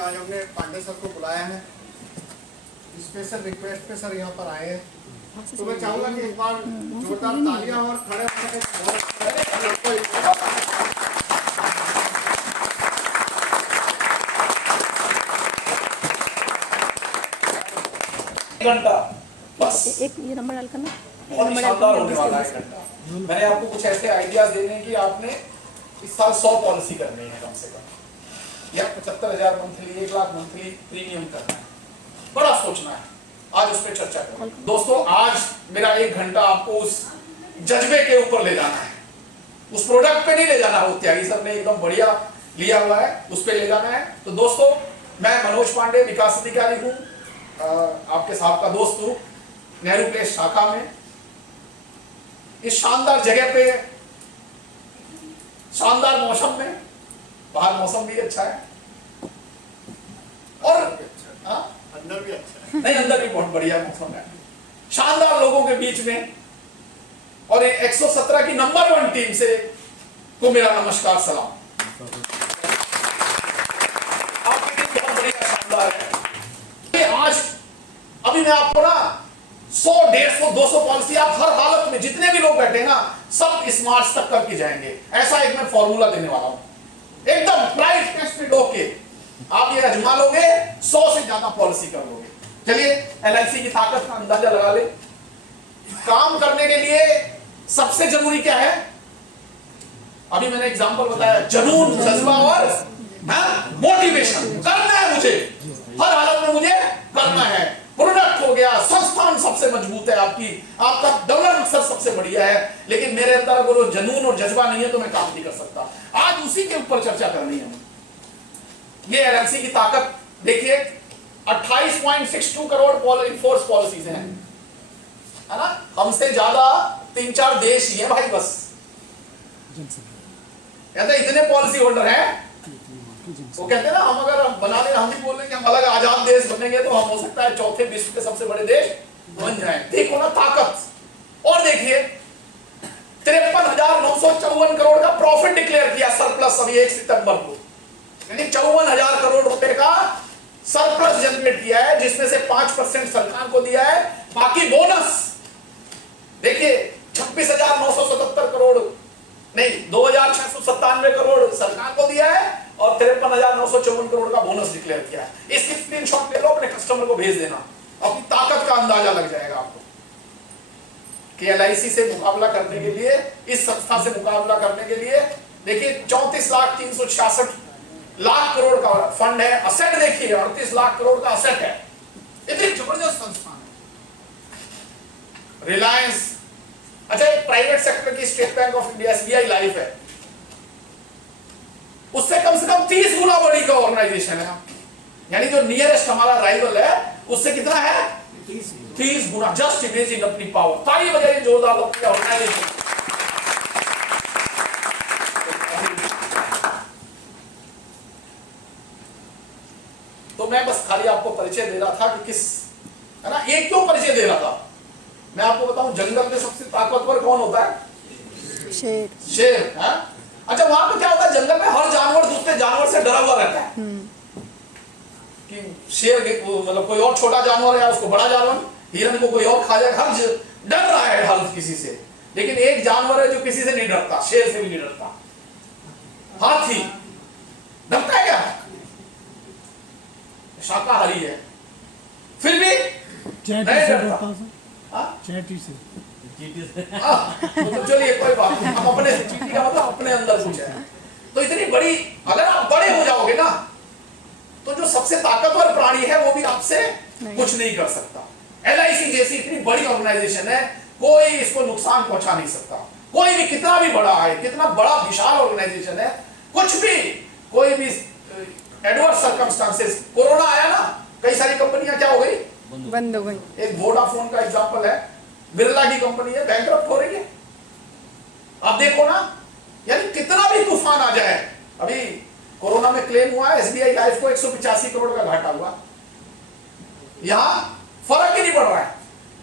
आज हमने पांडे सर को बुलाया है, स्पेशल रिक्वेस्ट पे सर यहाँ पर आए हैं। तो मैं चाहूंगा कि एक बार जोरदार तालियां और खड़े घंटा बस एक ये नंबर डाल करना बहुत शानदार होने वाला है घंटा। मैंने आपको कुछ ऐसे आइडियाज देने हैं कि आपने इस साल 100 पॉलिसी करनी है कम से कम, या 75,000 मंथली, 1 लाख मंथली प्रीमियम करना है, बड़ा सोचना है। आज उस पर चर्चा करें दोस्तों। आज मेरा 1 घंटा आपको उस जज्बे के ऊपर ले जाना है, उस प्रोडक्ट पे नहीं ले जाना हो। त्यागी सर ने एकदम बढ़िया लिया हुआ है, उस पे ले जाना है। तो दोस्तों, मैं मनोज पांडे, विकास अधिकारी हूँ, आपके साहब का दोस्त हूँ, नेहरू प्लेस शाखा में। इस शानदार जगह पे, शानदार मौसम में, बाहर मौसम भी अच्छा है और अंदर भी अच्छा है। नहीं, अंदर भी बहुत बढ़िया मौसम है, शानदार लोगों के बीच में, और 117 की नंबर 1 टीम से को मेरा नमस्कार सलाम। आपकी टीम बहुत बढ़िया, शानदार है। आज अभी मैं आपको ना 100, 150, 200 पॉलिसी आप हर हालत में, जितने भी लोग बैठे ना, सब इस मार्च तक करके जाएंगे। ऐसा एक मैं फॉर्मूला देने वाला हूं, एकदम प्राइस टेस्टेड होके आप ये आजमा लोगे, 100 से ज्यादा पॉलिसी कर लोगे। चलिए एलआईसी की ताकत का अंदाजा लगा ले। काम करने के लिए सबसे जरूरी क्या है? अभी मैंने एग्जांपल बताया, जुनून, जज्बा और मोटिवेशन। करना है मुझे, हर हालत में मुझे करना है। प्रोडक्ट हो गया, संस्थान सबसे मजबूत है, आपका डबल मकसद सबसे बढ़िया है, लेकिन मेरे अंदर अगर वो जुनून और जज्बा नहीं है तो मैं काम नहीं कर सकता। आज उसी के ऊपर चर्चा करनी है। ये एलआईसी की ताकत देखिए, 28.62 करोड़ इनफोर्स पॉलिसीज हैं, है ना। हमसे ज्यादा 3-4 देश ही है भाई, बस कहते इतने पॉलिसी होल्डर हैं। वो कहते हैं ना, हम अगर बना लें, हम भी बोल रहे हैं कि हम अलग आजाद देश बनेंगे तो हम हो सकता है चौथे विश्व के सबसे बड़े देश बन जाएं। देखो ना ताकत। और देखिए 53,954 करोड़ का प्रॉफिट डिक्लेयर किया, सरप्लस अभी 1 सितंबर को, यानी 54,000 करोड़ रुपए का सरप्लस जनरेट किया है, जिसमें से 5% सरकार को दिया है, बाकी बोनस देखिए 26,977 करोड़ नहीं, 2,697 करोड़ सरकार को दिया है और 53,954 करोड़ का बोनस डिक्लेयर किया है। इसकी स्क्रीनशॉट ले लो, अपने कस्टमर को भेज देना, अपनी ताकत का अंदाजा लग जाएगा आपको कि एलआईसी से मुकाबला करने के लिए, इस संस्था से मुकाबला करने के लिए देखिए 34,366 लाख करोड़ का फंड है। असेट देखिए 38 लाख करोड़ का असेट है। इतनी जबरदस्त संस्था है रिलायंस। अच्छा, एक प्राइवेट सेक्टर की state bank of India SBI life है, उससे कम से कम 30 गुना बड़ी का ऑर्गेनाइजेशन है, यानी जो नियरेस्ट हमारा राइवल है उससे कितना है? 30 गुना। जस्ट इमेजिन अपनी पावर। ताली बजाइए जोरदार अपनी ऑर्गेनाइजेशन। तो मैं बस खाली आपको परिचय दे रहा था कि किस, है ना, ये क्यों परिचय दे रहा था। मैं आपको बताऊं, जंगल में सबसे ताकतवर कौन होता है? शेर है। अच्छा, वहां पे क्या होता है, जंगल में हर जानवर दूसरे जानवर से डरा हुआ रहता है कि शेर मतलब कोई और छोटा जानवर है, उसको बड़ा जानवर, हिरन को कोई और खा जाएगा, हर डर रहा है हर किसी से। लेकिन एक जानवर है जो किसी से नहीं डरता, शेर से भी नहीं डरता, हाथी। डरता है क्या? शाकाहारी है, फिर भी नहीं डरता। तो चलिए कोई बात नहीं, हम अपने से, चींटी का मतलब अपने अंदर कुछ है। तो इतनी बड़ी, अगर आप बड़े हो जाओगे ना, तो जो सबसे ताकतवर प्राणी है वो भी आपसे कुछ नहीं कर सकता। एलआईसी जैसी इतनी बड़ी ऑर्गेनाइजेशन है, कोई इसको नुकसान पहुंचा नहीं सकता। कोई भी कितना भी बड़ा है, कितना बड़ा विशाल ऑर्गेनाइजेशन है, कुछ भी, कोई भी एडवर्स सर्कमस्टांसेस, कोरोना आया ना, कई सारी कंपनियां क्या हो गई? बंद हो गई। एक वोडाफोन का एग्जांपल है, बिरला की कंपनी है, बैंकरप्ट हो रही है। आप देखो ना, यानी कितना भी तूफान आ जाए। अभी कोरोना में क्लेम हुआ है एसबीआई लाइफ को 185 करोड़ का घाटा हुआ, यहां फर्क ही नहीं पड़ रहा है।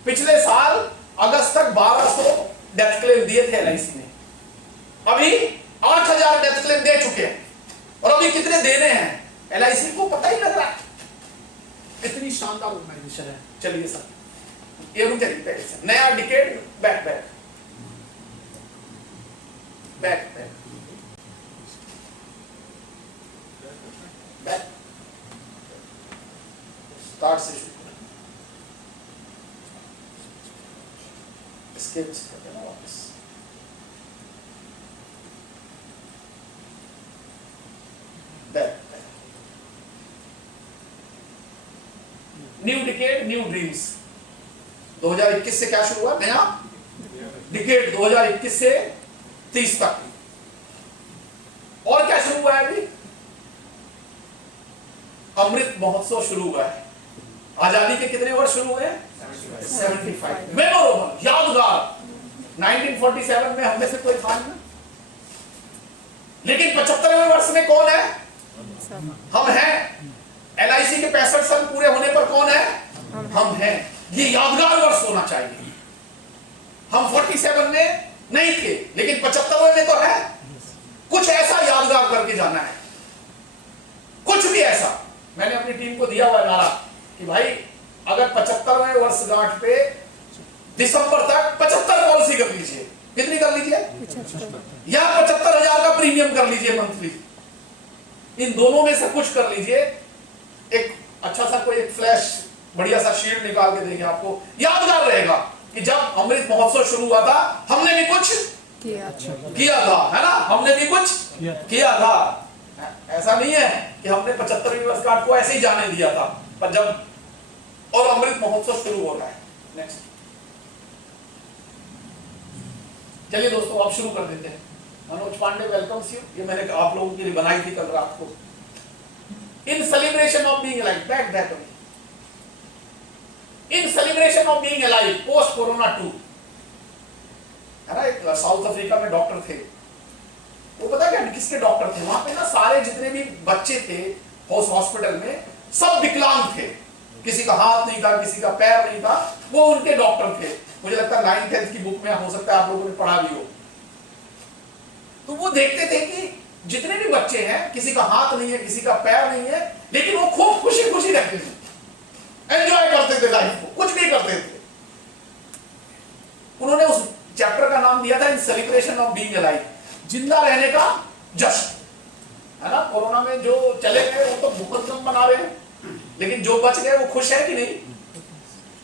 पिछले साल अगस्त तक 1200 डेथ क्लेम दिए थे एलआईसी ने, अभी 8,000 डेथ क्लेम दे चुके हैं, और अभी कितने देने हैं? LIC को पता ही लग रहा है, इतनी शानदार ऑर्गेनाइजेशन है। चलिए सर, ये रुक जाइए पहले से, नया decade, back back back back back, start से शुरू, स्केप से करते हैं वापस। Back, new decade new dreams. 2021 से क्या शुरू हुआ? नया डिकेड 2021 से 30 तक। और क्या शुरू हुआ है अभी? अमृत महोत्सव शुरू हुआ है। आजादी के कितने वर्ष शुरू हुए हैं? 75। मेमोरेबल, यादगार। 1947 में हम में से कोई था नहीं, लेकिन 75वें वर्ष में कौन है? हम हैं। LIC के 65 साल पूरे होने पर कौन है? हम हैं। ये यादगार वर्ष होना चाहिए। हम 47 में नहीं थे, लेकिन 75वें में तो है। कुछ ऐसा यादगार करके जाना है, कुछ भी ऐसा। मैंने अपनी टीम को दिया हुआ नारा कि भाई अगर 75वें वर्षगांठ पे दिसंबर तक 75 पॉलिसी कर लीजिए। कितनी कर लीजिए? या 75,000 का प्रीमियम कर लीजिए मंथली। इन दोनों में से कुछ कर लीजिए। एक अच्छा सा कोई एक फ्लैश बढ़िया सा शील्ड निकाल के देंगे आपको, यादगार रहेगा कि जब अमृत महोत्सव शुरू हुआ था हमने भी कुछ किया था, है ना? हमने भी कुछ किया था। ऐसा नहीं है कि हमने 75वीं वर्षगांठ को ऐसे ही जाने दिया था, पर जब और अमृत महोत्सव शुरू हो रहा है। नेक्स्ट, चलिए दोस्तों अब शुरू कर देते हैं। Manoj Pandey welcomes you. ये मैंने आप लोगों के लिए बनाई थी कल रात को। In celebration of being alive, back back अभी, in celebration of being alive post corona 2, है ना? एक साउथ अफ्रीका में डॉक्टर थे, वो पता क्या किसके डॉक्टर थे? वहां पे ना सारे जितने भी बच्चे थे उस हॉस्पिटल में सब विकलांग थे। किसी का हाथ नहीं था, किसी का पैर नहीं था, वो उनके डॉक्टर थे। मुझे लगता है 9th 10th की बुक में हो सकता है आप लोगों ने पढ़ा भी हो। तो वो देखते थे कि जितने भी बच्चे हैं, किसी का हाथ नहीं है, किसी का पैर नहीं है, लेकिन वो खूब खुशी खुशी रहते थे, एंजॉय करते थे लाइफ को, कुछ भी करते थे। उन्होंने उस चैप्टर का नाम दिया था इन सेलिब्रेशन ऑफ बीइंग अलाइव, जिंदा रहने का जश्न, है ना? कोरोना में जो चले गए वो तो मुकदम मना रहे हैं, लेकिन जो बच गए वो खुश है कि नहीं?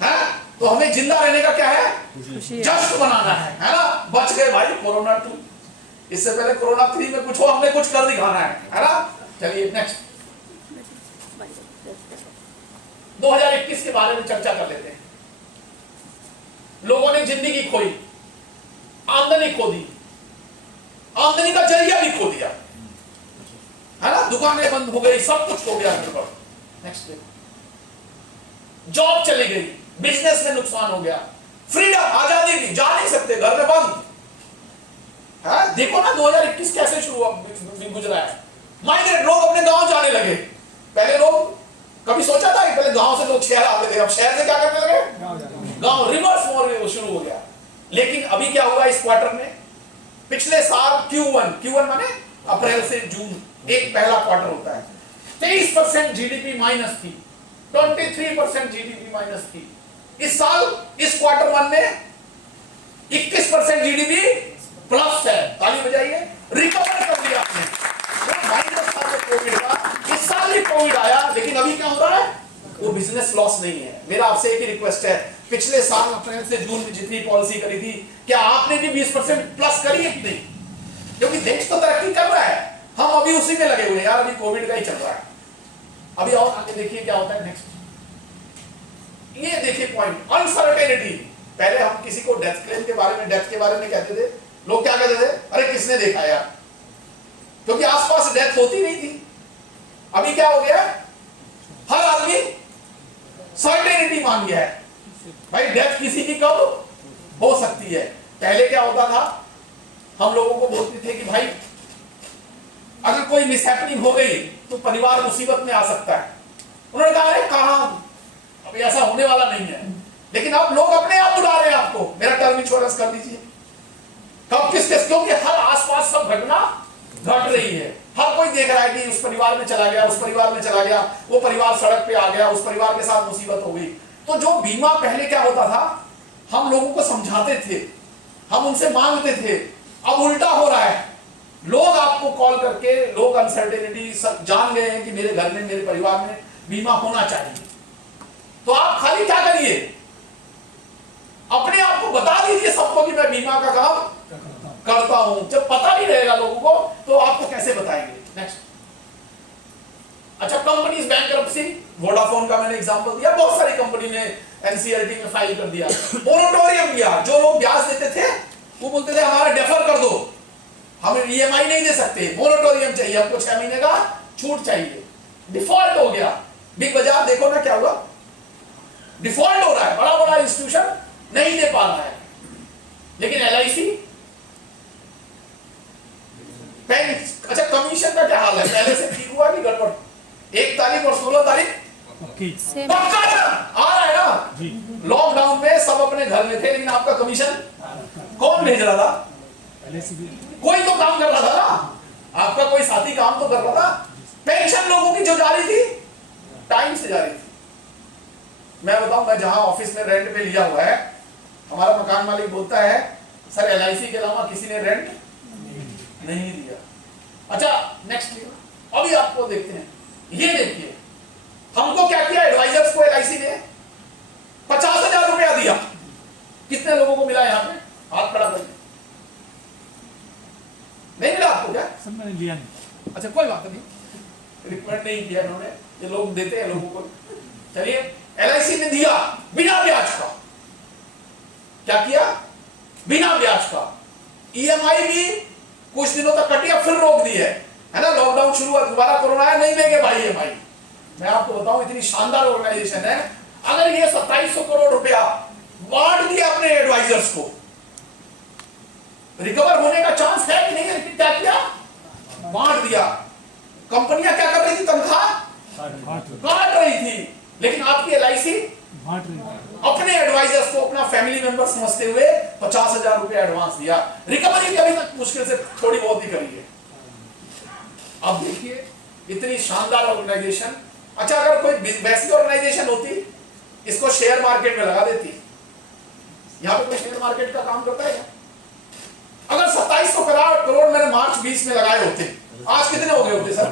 है? तो हमें जिंदा रहने का क्या है? जश्न मनाना है ना? बच गए भाई कोरोना 2। इससे पहले कोरोना 3 में कुछ हो, हमने कुछ कर दिखाना है ना? चलिए नेक्स्ट, 2021 के बारे में चर्चा कर लेते हैं। लोगों ने जिंदगी खोई, आमदनी खो दी, आमदनी का जरिया भी खो दिया, है ना? दुकानें बंद हो गई, सब कुछ हो गया। नेक्स्ट, जॉब चली गई, बिजनेस में नुकसान हो गया, फ्रीडम आजादी थी, जा नहीं सकते, घर में बंद है। देखो ना 2021 कैसे शुरू गुजरा है। माइग्रेट, लोग अपने गांव जाने लगे। पहले लोग कभी सोचा था कि पहले गांव से लोग शहर आते थे, अब शहर से क्या करने लगे? गांव। रिवर्स हो शुरू हो गया। लेकिन अभी क्या हुआ इस क्वार्टर में? पिछले साल Q1 माने अप्रैल से जून, एक पहला क्वार्टर होता है, 23% जीडीपी माइनस थी, 23% जीडीपी माइनस थी। इस साल इस क्वार्टर 1 में 21% जीडीपी प्लस है। ताली बजाइए, रिकवर कर लिया आपने। माइनस था कोविड का, इस साल ही कोविड आया, लेकिन अभी क्या हो रहा है? वो बिजनेस लॉस नहीं है। मेरा आपसे एक ही रिक्वेस्ट है, पिछले साल अप्रैल से जून में जितनी पॉलिसी करी थी, क्या आपने भी 20% प्लस करी है कि नहीं? क्योंकि देश तो तरक्की कर रहा है, हम अभी उसी में लगे हुए हैं यार, अभी कोविड का ही चल रहा है। अभी और आगे देखिए क्या होता है। नेक्स्ट, ये देखिए पॉइंट, अनसर्टेनिटी। पहले हम किसी को डेथ क्लेम के बारे में, डेथ के बारे में कहते थे, लोग क्या कहते थे? अरे किसने देखा यार, क्योंकि आसपास डेथ होती नहीं थी। अभी क्या हो गया? हर आदमी सर्टेनिटी मान गया है, भाई डेथ किसी की कब हो सकती है। पहले क्या होता था, हम लोगों को बोलते थे कि भाई अगर कोई मिसहैपनिंग हो गई तो परिवार मुसीबत में आ सकता है। उन्होंने कहा अरे कहां, अभी ऐसा होने वाला नहीं है। लेकिन अब लोग अपने आप बुला रहे हैं आपको, मेरा टर्म इंश्योरेंस कर दीजिए। कब किस, क्योंकि हर आसपास सब घटना घट रही है। हर कोई देख रहा है कि उस परिवार में चला गया, उस परिवार में चला गया, वो परिवार सड़क पे आ गया, उस परिवार के साथ मुसीबत हो गई। तो जो बीमा पहले क्या होता था, हम लोगों को समझाते थे, हम उनसे मांगते थे, अब उल्टा हो रहा है। लोग आपको कॉल करके, लोग अनसर्टेनिटी जान गए हैं कि मेरे घर में, मेरे परिवार में बीमा होना चाहिए। तो आप खाली क्या करिए, अपने आप को बता दीजिए सबको कि मैं बीमा का काम करता हूं। जब पता नहीं रहेगा लोगों को तो आपको कैसे बताएंगे। नेक्स्ट, अच्छा, कंपनीज बैंकरप्सी, वोडाफोन का मैंने एग्जांपल दिया, बहुत सारी कंपनी ने एनसीएलटी में फाइल कर दिया, मोरेटोरियम दिया। जो लोग ब्याज देते थे वो बोलते थे हमारा डेफर कर दो, हमें ईएमआई नहीं दे सकते, मोरेटोरियम चाहिए, हमको 6 महीने का छूट चाहिए। डिफॉल्ट हो गया। बिग बाजार देखो ना क्या हुआ, डिफॉल्ट हो रहा है, बड़ा बड़ा इंस्टीट्यूशन नहीं दे पा रहा है। लेकिन एलआईसी, अच्छा, कमीशन का क्या हाल है, पहले से ठीक हुआ कि गड़बड़? 1 तारीख और 16 तारीख पक्का आ रहा है ना। लॉकडाउन में सब अपने घर में थे, लेकिन आपका कमीशन कौन भेज रहा था? कोई तो काम कर रहा था ना, आपका कोई साथी काम तो कर रहा था। पेंशन लोगों की जो जारी थी, टाइम से जारी थी। मैं बताऊं, मैं जहां ऑफिस में रेंट पे लिया हुआ है, हमारा मकान मालिक बोलता है सर एलआईसी के अलावा किसी ने रेंट नहीं दिया। अच्छा, नेक्स्ट, अभी आपको देखते हैं, ये देखिए हमको क्या किया एडवाइजर्स को एलआईसी ने 50,000 रुपया दिया। कितने लोगों को मिला यहां पे, हाथ खड़ा करके? नहीं मिला आपको क्या? सब मैंने लिया नहीं। अच्छा, कोई बात नहीं, रिकमेंड नहीं किया इन्होंने, ये लोग देते हैं लोगों को। चलिए, एलआईसी ने दिया बिना ब्याज का। क्या किया? बिना ब्याज का। ईएमआई भी कुछ दिनों तक कटी, अब फिर रोक दी है ना। लॉकडाउन शुरू हुआ, दोबारा कोरोना है, नहीं देंगे भाई ईएमआई। मैं आपको बताऊं, इतनी शानदार ऑर्गेनाइजेशन है, अगर ये 2700 करोड़ रुपया बांट दिया अपने एडवाइजर्स को, रिकवर होने का चांस है कि नहीं है? लेकिन क्या किया? बांट दिया। कंपनियां क्या कर रही थी, तनख्वाह काट रही थी, लेकिन आपकी एलआईसी अपने एडवाइजर्स को अपना फैमिली मेंबर समझते हुए 50,000 रुपया एडवांस दिया। रिकवरी भी अभी तक मुश्किल से थोड़ी बहुत ही करी है। अब देखिए, इतनी शानदार ऑर्गेनाइजेशन। अच्छा, अगर कोई वैसी ऑर्गेनाइजेशन होती, इसको शेयर मार्केट में लगा देती। यहां पे कोई शेयर मार्केट का काम करता है? अगर 2700 करोड़ मैंने मार्च 20 में लगाए होते, आज कितने हो गए होते सर?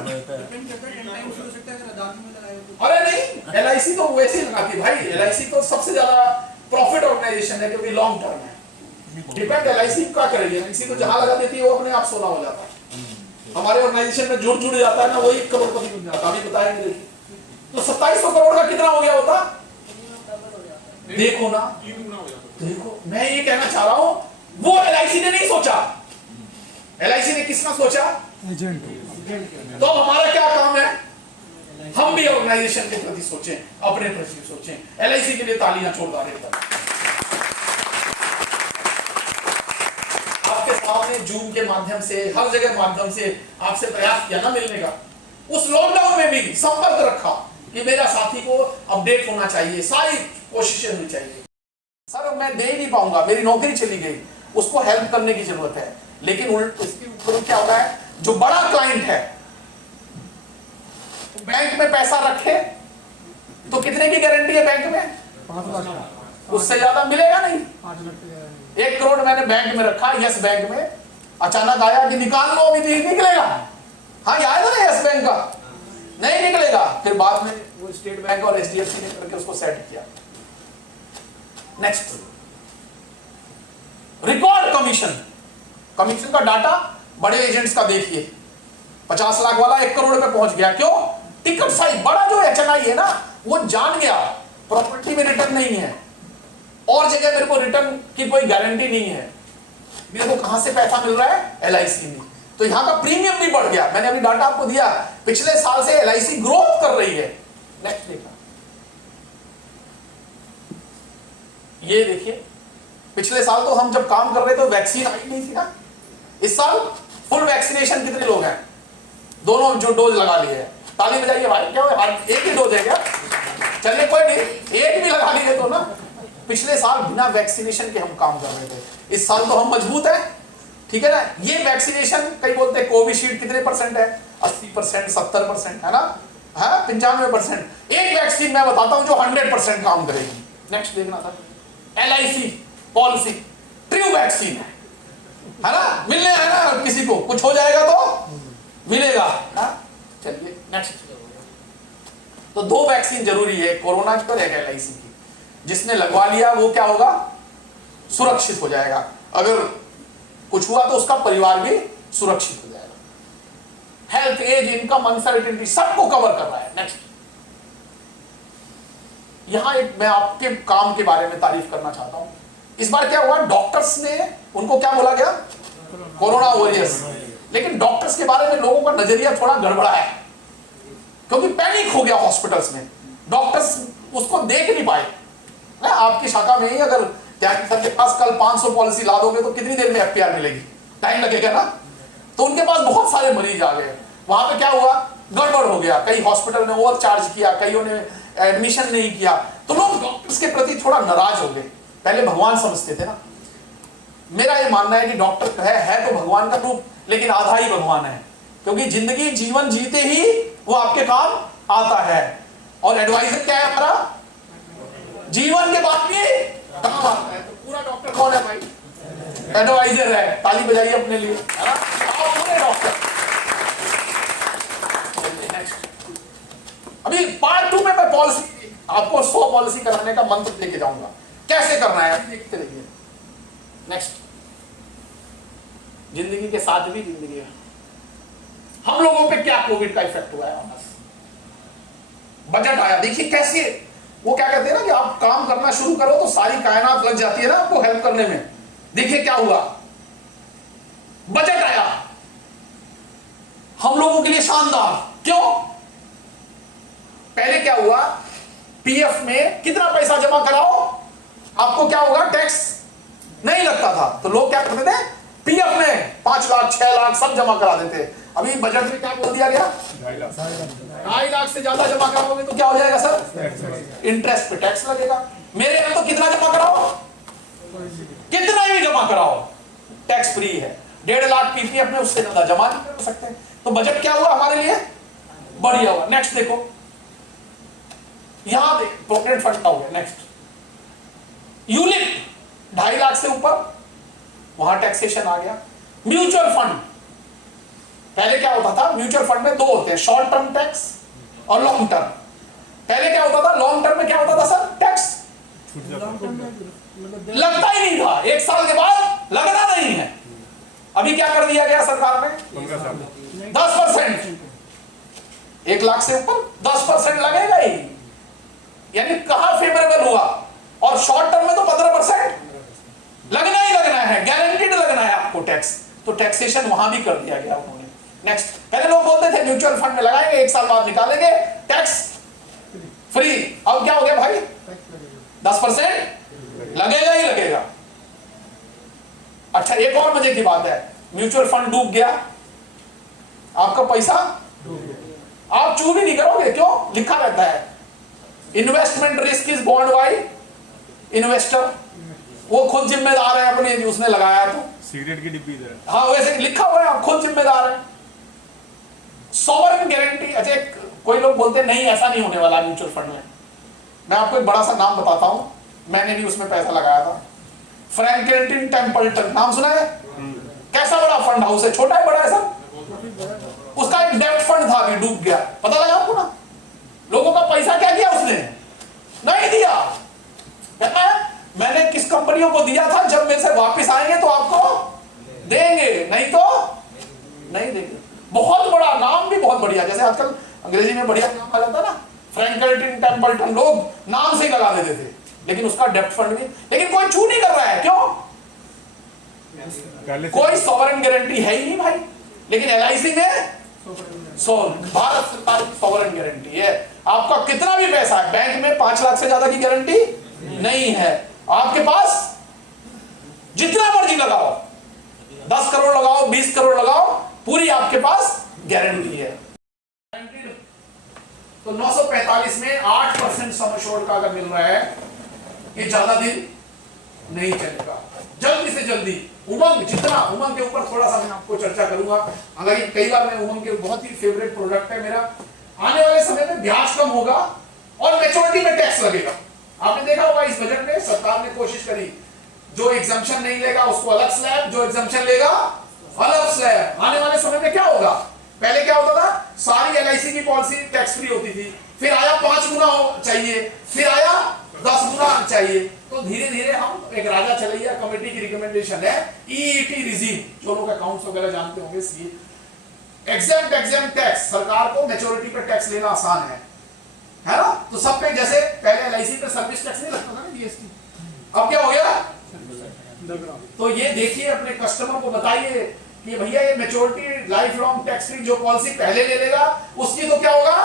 अरे नहीं, एलआईसी तो वैसे ही लगाती है भाई। एलआईसी तो सबसे ज्यादा प्रॉफिट ऑर्गेनाइजेशन है, क्योंकि लॉन्ग टर्म है। डिपेंड एलआईसी क्या करेगी, एलआईसी तो जहां लगा देती है वो अपने आप सोना हो जाता है। हमारे ऑर्गेनाइजेशन में जुड़ जाता है ना, वही करोड़पति बन जाता है। अभी बताएंगे, देखिए तो 2700 करोड़ का कितना हो गया होता? देखो ना, देखो, मैं ये कहना चाह रहा हूं, वो एलआईसी ने नहीं सोचा। एलआईसी ने किसका सोचा? एजेंट। तो हमारा क्या काम है? हम भी ऑर्गेनाइजेशन के प्रति सोचें, अपने प्रति सोचें। एलआईसी के लिए तालियां जोरदार एकदम। आपके सामने जूम के माध्यम से, हर जगह माध्यम से आपसे प्रयास किया ना मिलने का। उस लॉकडाउन में भी संपर्क रखा कि मेरा साथी को अपडेट होना चाहिए, सारी कोशिशें होनी चाहिए। सर मैं दे नहीं पाऊंगा, मेरी नौकरी चली गई, उसको हेल्प करने की जरूरत है। लेकिन उसके ऊपर क्या होता है, जो बड़ा क्लाइंट है बैंक में पैसा रखे तो कितने की गारंटी है बैंक में? 5 लाख। उससे ज्यादा मिलेगा नहीं। 5 लाख। 1 करोड़ मैंने बैंक में रखा, यस बैंक में, अचानक आया कि निकाल लो, अभी नहीं निकलेगा। हाँ, ये आया था ना यस बैंक का, नहीं निकलेगा। फिर बाद में वो स्टेट बैंक और एचडीएफसी ने करके उसको सेट किया। Next, record commission. कमीशन का डाटा बड़े एजेंट्स का देखिए, 50 लाख वाला 1 करोड़ पे पहुंच गया। क्यों? टिकट साइज बड़ा। जो एचएनआई है ना, वो जान गया प्रॉपर्टी में रिटर्न नहीं है, और जगह मेरे को रिटर्न की कोई गारंटी नहीं है, मेरे को कहां से पैसा मिल रहा है? एलआईसी में। तो यहां का प्रीमियम भी बढ़ गया। मैंने अभी डाटा आपको दिया, पिछले साल से एलआईसी ग्रोथ कर रही है। नेक्स्ट देखना, ये देखिए, पिछले साल तो हम जब काम कर रहे थे वैक्सीन आई नहीं थी ना। इस साल फुल वैक्सीनेशन कितने लोग हैं? दोनों जो डोज लगा लिए हैं, ताली बजाइए भाई। क्या हुआ, एक ही डोज है क्या? चलिए कोई नहीं, एक भी लगा लिए तो ना। पिछले साल बिना वैक्सीनेशन के हम काम कर रहे थे, इस साल तो हम मजबूत हैं। ठीक है ना। ये वैक्सीनेशन कई बोलते हैं कोविशील्ड कितने परसेंट है, 80%, 70% है ना, हाँ 95%। एक वैक्सीन मैं बताता हूं जो 100% काम करेगी। नेक्स्ट देखना था, LIC पॉलिसी, ट्रू वैक्सीन है ना, मिलने है ना, किसी को कुछ हो जाएगा तो मिलेगा। चलिए नेक्स्ट। तो 2 वैक्सीन जरूरी है, कोरोना की और एक LIC की। जिसने लगवा लिया वो क्या होगा, सुरक्षित हो जाएगा। अगर कुछ हुआ तो उसका परिवार भी सुरक्षित हो जाएगा। हेल्थ, एज, इनकम, अनसर्टेनिटी सबको कवर कर रहा है। नेक्स्ट, यहां एक मैं आपके काम के बारे में तारीफ करना चाहता हूं। इस बार क्या हुआ, डॉक्टर्स ने उनको क्या बोला गया, कोरोना वॉरियर्स, लेकिन डॉक्टर्स के बारे में लोगों का नजरिया थोड़ा गड़बड़ा है, क्योंकि पैनिक हो गया हॉस्पिटल्स में। डॉक्टर्स उसको देख नहीं पाए। आपकी शाखा में ही अगर त्यागी सर के पास कल 500 पॉलिसी ला दोगे तो कितनी देर में FPR मिलेगी, टाइम लगेगा ना। तो उनके पास बहुत सारे मरीज आ गए, वहां पे क्या हुआ, गड़बड़ हो गया। कई हॉस्पिटल ने ओवर चार्ज किया, कईयों ने एडमिशन नहीं किया, तो लोग डॉक्टर्स के प्रति थोड़ा नाराज हो गए। पहले भगवान समझते थे ना। मेरा ये मानना है कि डॉक्टर है तो भगवान का रूप, लेकिन आधा ही भगवान है, क्योंकि जिंदगी जीवन जीते ही वो आपके काम आता है। और एडवाइजर क्या है हमारा, जीवन के बाद भी काम आता है। तो पूरा डॉक्टर कौन है भाई, एडवाइजर है। ताली बजाइए अपने लिए, है ना, आप पूरे डॉक्टर। अभी पार्ट 2 में मैं पॉलिसी आपको 100 पॉलिसी कराने का मंत्र देके जाऊंगा, कैसे करना है देखते रहिए। नेक्स्ट, जिंदगी के साथ भी जिंदगी है। हम लोगों पे क्या कोविड का इफेक्ट हुआ है, बजट आया, देखिए कैसे वो क्या कहते हैं ना कि आप काम करना शुरू करो तो सारी कायनात लग जाती है ना आपको हेल्प करने में। देखिए क्या हुआ, बजट आया हम लोगों के लिए शानदार। क्यों, पहले क्या हुआ, PF में कितना पैसा जमा कराओ आपको क्या होगा, टैक्स नहीं लगता था। तो लोग क्या करते थे, PF में 5 लाख 6 लाख सब जमा करा देते। अभी बजट में क्या बोल दिया गया, 2.5 लाख से ज्यादा जमा कराओगे तो क्या हो जाएगा सर, इंटरेस्ट पे टैक्स लगेगा। मेरे यहाँ तो कितना जमा कराओ, कितना भी जमा कराओ टैक्स फ्री है। 1.5 लाख PPF में उससे ज्यादा जमा नहीं कर सकते। तो बजट क्या हुआ हमारे लिए, बढ़िया हुआ। नेक्स्ट देखो, यहां देख प्रोविडेंट फंड का हो गया। नेक्स्ट, यूलिप 2.5 लाख से ऊपर वहां टैक्सेशन आ गया। म्यूचुअल फंड, पहले क्या होता था, म्यूचुअल फंड में 2 होते हैं, शॉर्ट टर्म टैक्स और लॉन्ग टर्म। पहले क्या होता था, लॉन्ग टर्म में क्या होता था सर, टैक्स लगता ही नहीं था, 1 साल के बाद लगना नहीं है। अभी क्या कर दिया गया सरकार ने, 10%, 1 लाख से ऊपर 10% लगेगा ही, यानी कहां फेवरेबल हुआ। और शॉर्ट टर्म में तो 15% लगना ही लगना है, गारंटीड लगना है आपको टैक्स। तो टैक्सेशन वहां भी कर दिया गया उन्होंने। नेक्स्ट, पहले लोग बोलते थे म्यूचुअल फंड में लगाएंगे 1 साल बाद निकालेंगे टैक्स फ्री। अब क्या हो गया भाई, 10% लगेगा ही लगेगा। अच्छा, एक और मजे की बात है, म्यूचुअल फंड डूब गया, आपका पैसा आप चू भी नहीं करोगे। क्यों, लिखा रहता है investment risk is bond by investor, वो खुद जिम्मेदार है अपने, उसने लगाया तो सिगरेट की डिब्बी इधर, हाँ वैसे लिखा हुआ है, आप खुद जिम्मेदार है। सॉवरेन गारंटी, अच्छा कोई लोग बोलते हैं नहीं ऐसा नहीं होने वाला म्यूचुअल फंड में। मैं आपको एक बड़ा सा नाम बताता हूं, मैंने भी उसमें पैसा लगाया था, फ्रैंकलिन टेम्पल्टन, नाम सुना है? कैसा बड़ा फंड हाउस है, छोटा है बड़ा है सर? उसका एक डेब्ट फंड था, अभी डूब गया, पता लगा आपको ना? लोगों का पैसा क्या किया उसने, नहीं दिया। कहता है मैंने किस कंपनियों को दिया था, जब मेरे से वापस आएंगे तो आपको देंगे, नहीं तो नहीं देंगे। बहुत बड़ा नाम भी बहुत बढ़िया, जैसे आजकल अंग्रेजी में बढ़िया नाम आ जाता है ना, फ्रैंकलिन टेम्पल्टन, लोग नाम से ही लगा देते थे, लेकिन उसका डेब्ट फंड भी, लेकिन कोई छू नहीं कर रहा है। क्यों, कोई सॉवरेन गारंटी है ही नहीं भाई। लेकिन LIC में भारत सरकार की सॉवरेन गारंटी है। आपका कितना भी पैसा है, बैंक में 5 लाख से ज्यादा की गारंटी नहीं है। आपके पास जितना मर्जी लगाओ, 10 करोड़ लगाओ, 20 करोड़ लगाओ, पूरी आपके पास गारंटी है। तो 945 में 8% सम एश्योर्ड का अगर मिल रहा है, ये ज्यादा दिन नहीं चलेगा। जल्दी से जल्दी उमंग जितना, उमंग के ऊपर थोड़ा सा मैं आपको चर्चा करूंगा। हालांकि कई बार मैं उमंग के बहुत ही फेवरेट प्रोडक्ट है मेरा। आने वाले समय में ब्याज कम होगा और मैच्योरिटी में टैक्स लगेगा। आपने देखा होगा इस बजट में सरकार ने कोशिश करी, जो एग्जम्पशन नहीं लेगा उसको अलग स्लैब, जो एग्जम्पशन लेगा अलग स्लैब। आने वाले समय में क्या होगा, पहले क्या होता था, सारी एलआईसी की पॉलिसी टैक्स फ्री होती थी, फिर आया 5 गुना चाहिए, फिर आया 10 गुना चाहिए। तो धीरे धीरे हम एक राजा चलैया कमेटी की रिकमेंडेशन है ईईटी रिजीम, जो लोग अकाउंट्स वगैरह जानते होंगे, सी एग्जेम्प्ट टैक्स, सरकार को मैच्योरिटी पे टैक्स लेना आसान है ना। तो सब पे जैसे पहले एलआईसी पे सर्विस टैक्स नहीं लगता था ना, जीएसटी, अब क्या हो गया। तो ये देखिए, अपने कस्टमर को बताइए कि भैया ये maturity life long tax free जो पॉलिसी पहले ले लेगा उसकी तो क्या होगा,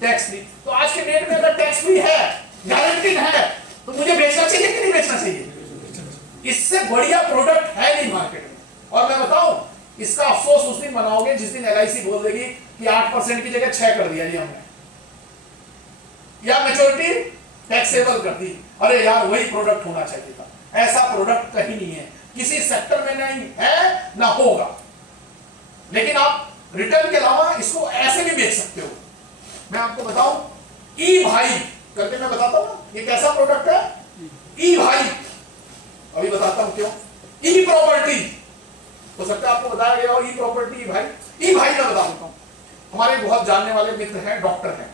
टैक्स फ्री। तो आज के डेट में अगर टैक्स फ्री है, गारंटीड है, तो मुझे बेचना चाहिए कि नहीं बेचना चाहिए। इससे बढ़िया प्रोडक्ट है नहीं मार्केट में। और मैं बताऊं, इसका अफसोस उस दिन मनाओगे जिस दिन एलआईसी बोल देगी कि 8% की जगह 6 कर दिया जी हमने, या मैच्योरिटी टैक्सेबल कर दी। अरे यार, वही प्रोडक्ट होना चाहिए था। ऐसा प्रोडक्ट कहीं नहीं है, किसी सेक्टर में नहीं है, ना होगा। लेकिन आप रिटर्न के अलावा इसको ऐसे भी बेच सकते हो। मैं आपको बताऊं, ई भाई करके मैं बताता हूं, ये कैसा प्रोडक्ट है, ई भाई। अभी बताता हूं क्यों। ई प्रॉपर्टी, हो सकता है आपको बताया गया हो ई प्रॉपर्टी, ई भाई। ई भाई मैं बता देता हूं, हमारे बहुत जानने वाले मित्र हैं, डॉक्टर हैं,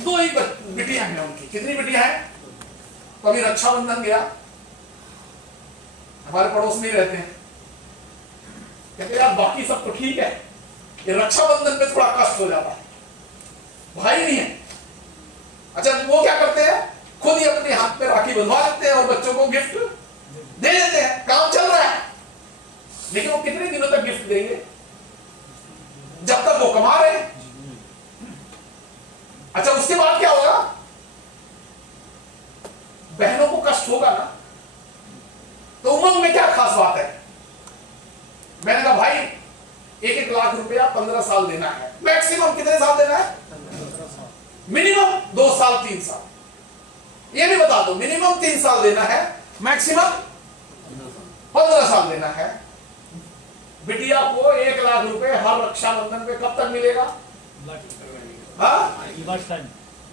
2 ही बिटियां हैं उनकी। कितनी बिटियां हैं, तो अभी रक्षाबंधन गया, हमारे पड़ोस में ही रहते हैं, कहते यार बाकी सब तो ठीक है, ये रक्षाबंधन पे थोड़ा कष्ट हो जाता है, भाई नहीं है। अच्छा, वो क्या करते हैं, खुद ही अपने हाथ पे राखी बंधवा लेते हैं और बच्चों को गिफ्ट दे देते हैं। काम चल रहा है, लेकिन वो कितने दिनों तक गिफ्ट देंगे, जब तक वो कमा रहे हैं। अच्छा, उसके बाद क्या होगा, बहनों को कष्ट होगा ना। तो उमंग में क्या खास बात है, मैंने कहा भाई 1-1 लाख रुपया 15 साल देना है, मैक्सिमम कितने साल देना है, मिनिमम 2 साल 3 साल, ये भी बता दो, मिनिमम 3 साल देना है, मैक्सिमम 15 साल देना है। बिटिया को 1 लाख रुपए हर रक्षाबंधन पे कब तक मिलेगा,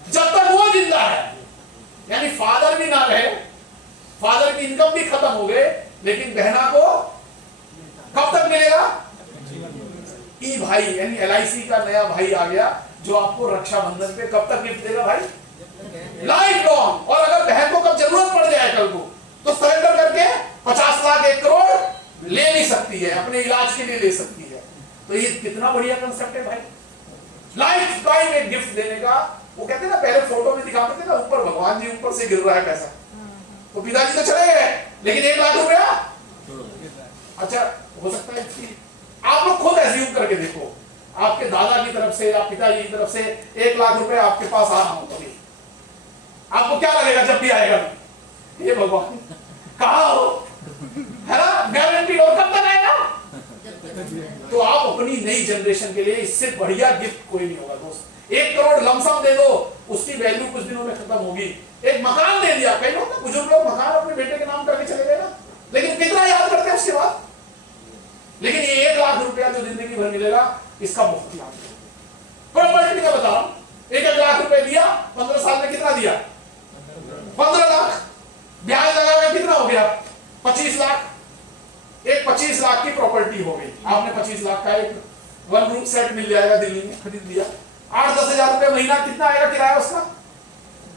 जब तक वो जिंदा है। यानी फादर भी ना रहे, फादर की इनकम भी खत्म हो गए, लेकिन बहना को कब तक मिलेगा, ई भाई यानी एलआईसी का नया भाई आ गया, जो आपको रक्षाबंधन पे कब तक गिफ्ट देगा भाई, लाइफ लॉन्ग। और अगर बहन को कब जरूरत पड़ जाए कल को, तो सरेंडर करके 50 लाख 1 करोड़ ले नहीं सकती है, अपने इलाज के लिए ले सकती है। तो ये कितना बढ़िया कंसेप्ट है भाई, लाइफ टाइम एक गिफ्ट देने का। वो कहते हैं ना, पहले फोटो में दिखाते थे ना, ऊपर भगवान जी ऊपर से गिर रहा है पैसा, तो पिताजी तो चले गए, लेकिन 1 लाख रुपया। अच्छा, हो सकता है कि आप लोग खुद एज्यूम करके देखो, आपके दादा की तरफ से या पिताजी की तरफ से 1 लाख रुपए आपके पास आ रहा हो, कभी आपको क्या लगेगा जब भी आएगा, ये भगवान कहाँ हो, है ना, गारंटीड। और कब तक आएगा, तो आप अपनी नई जनरेशन के लिए इससे बढ़िया गिफ्ट कोई नहीं होगा दोस्त। 1 करोड़ लमसम दे दो, उसकी वैल्यू कुछ दिनों में खत्म होगी। एक मकान दे दिया, कई लोग बुजुर्ग लोग मकान अपने बेटे के नाम करके चले गए ना, लेकिन कितना याद करते हैं उसके बाद। लेकिन ये 1 लाख रुपया जो जिंदगी भर मिलेगा, इसका बहुत याद है। प्रॉपर्टी का बता रहा हूं, 1 लाख रुपए दिया, 15 साल में कितना दिया, 15 लाख, ब्याज लगाकर कितना हो गया, 25 लाख। एक 25 लाख की प्रॉपर्टी हो गई, आपने 25 लाख का एक 1 रूम सेट मिल जाएगा दिल्ली में, खरीद लिया। 8-10 हजार रुपए महीना कितना आएगा किराया उसका,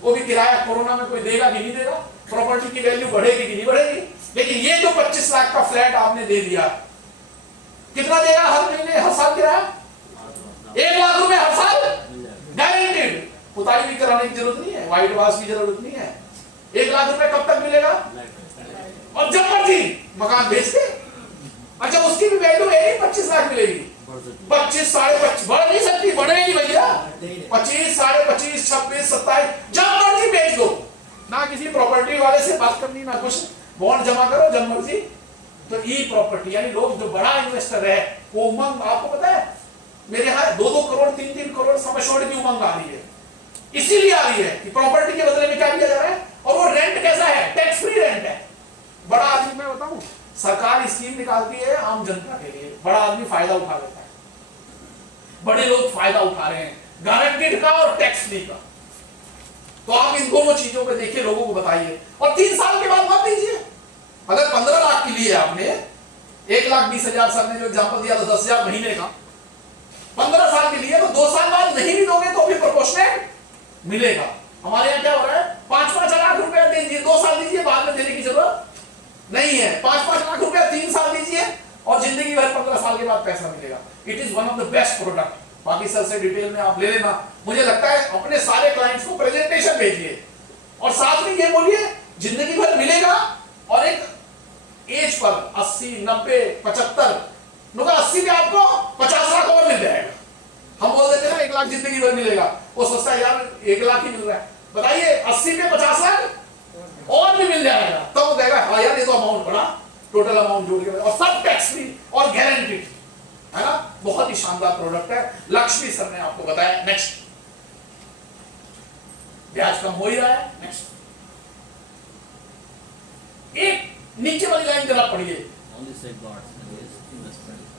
वो भी किराया कोरोना में कोई देगा कि नहीं देगा, प्रॉपर्टी की वैल्यू बढ़ेगी कि नहीं बढ़ेगी। लेकिन ये जो 25 लाख का फ्लैट आपने दे दिया, कितना देगा हर महीने, हर साल किराया, 1 लाख रुपए हर साल गारंटीड। पुताई भी कराने की जरूरत नहीं है, व्हाइट वॉश की जरूरत नहीं है। 1 लाख रुपए कब तक मिलेगा, और जब मर्जी मकान बेच के। अच्छा, उसकी भी वैल्यू है 25 लाख मिलेगी, 25, 25.5 बढ़ नहीं सकती, बढ़ेगी भैया, 25, 25.5, 26, 27, जब मर्जी बेच दो, ना किसी प्रॉपर्टी वाले से बात करनी, ना कुछ, बॉन्ड जमा करो जब मर्जी। तो ई प्रॉपर्टी यानी लोग जो बड़ा इन्वेस्टर है, वो उमंग, आपको पता है मेरे यहाँ 2-2 करोड़ 3-3 करोड़ सम एश्योर्ड की उमंग आ रही है, इसीलिए आ रही है कि प्रॉपर्टी के बदले में क्या दिया जा रहा है। और वो रेंट कैसा है, टैक्स फ्री रेंट है, बड़ा आदमी मैं बताऊं, सरकार स्कीम निकालती है आम जनता के लिए, बड़ा आदमी फायदा उठा लेता है, बड़े लोग फायदा उठा रहे हैं गारंटीड का और टैक्स फ्री का। तो आप इन दोनों चीजों को देखिए, लोगों को बताइए, और 3 साल के बाद मत दीजिए। अगर 15 लाख के लिए आपने 1,20,000 सर ने जो एग्जांपल दिया था 10,000 महीने का, 15 साल के लिए, तो 2 साल बाद नहीं भी दोगे तो भी प्रोपोर्शनेट मिलेगा। हमारे यहाँ क्या हो रहा है, 5-5 लाख रुपया दीजिए, 2 साल दीजिए, बाद में देने की जरूरत नहीं है। 5-5 लाख रुपया 3 साल दीजिए और जिंदगी भर 15 साल के बाद पैसा मिलेगा। It is one of the best product. बाकी सर से डिटेल में आप ले लेना। मुझे लगता है अपने सारे क्लाइंट्स को प्रेजेंटेशन भेजिए और साथ में ये बोलिए जिंदगी भर मिलेगा, और एक एज पर 80, 90, 75, 80 में आपको 50 लाख और मिल जाएगा। हम बोल देते हैं ना 1 लाख जिंदगी भर मिलेगा, वो सोचता है यार 1 लाख ही मिल रहा है। बताइए 80 में 50 लाख और भी मिल जाएगा, तो वो कहेगा हाँ यार ये तो अमाउंट बड़ा, टोटल अमाउंट जोड़ के, और सब टैक्स फ्री और गारंटीड है ना। बहुत ही शानदार प्रोडक्ट है। लक्ष्मी सर ने आपको बताया। नेक्स्ट, ब्याज कम हो ही रहा है। नेक्स्ट, एक नीचे वाली लाइन जरा पढ़िए,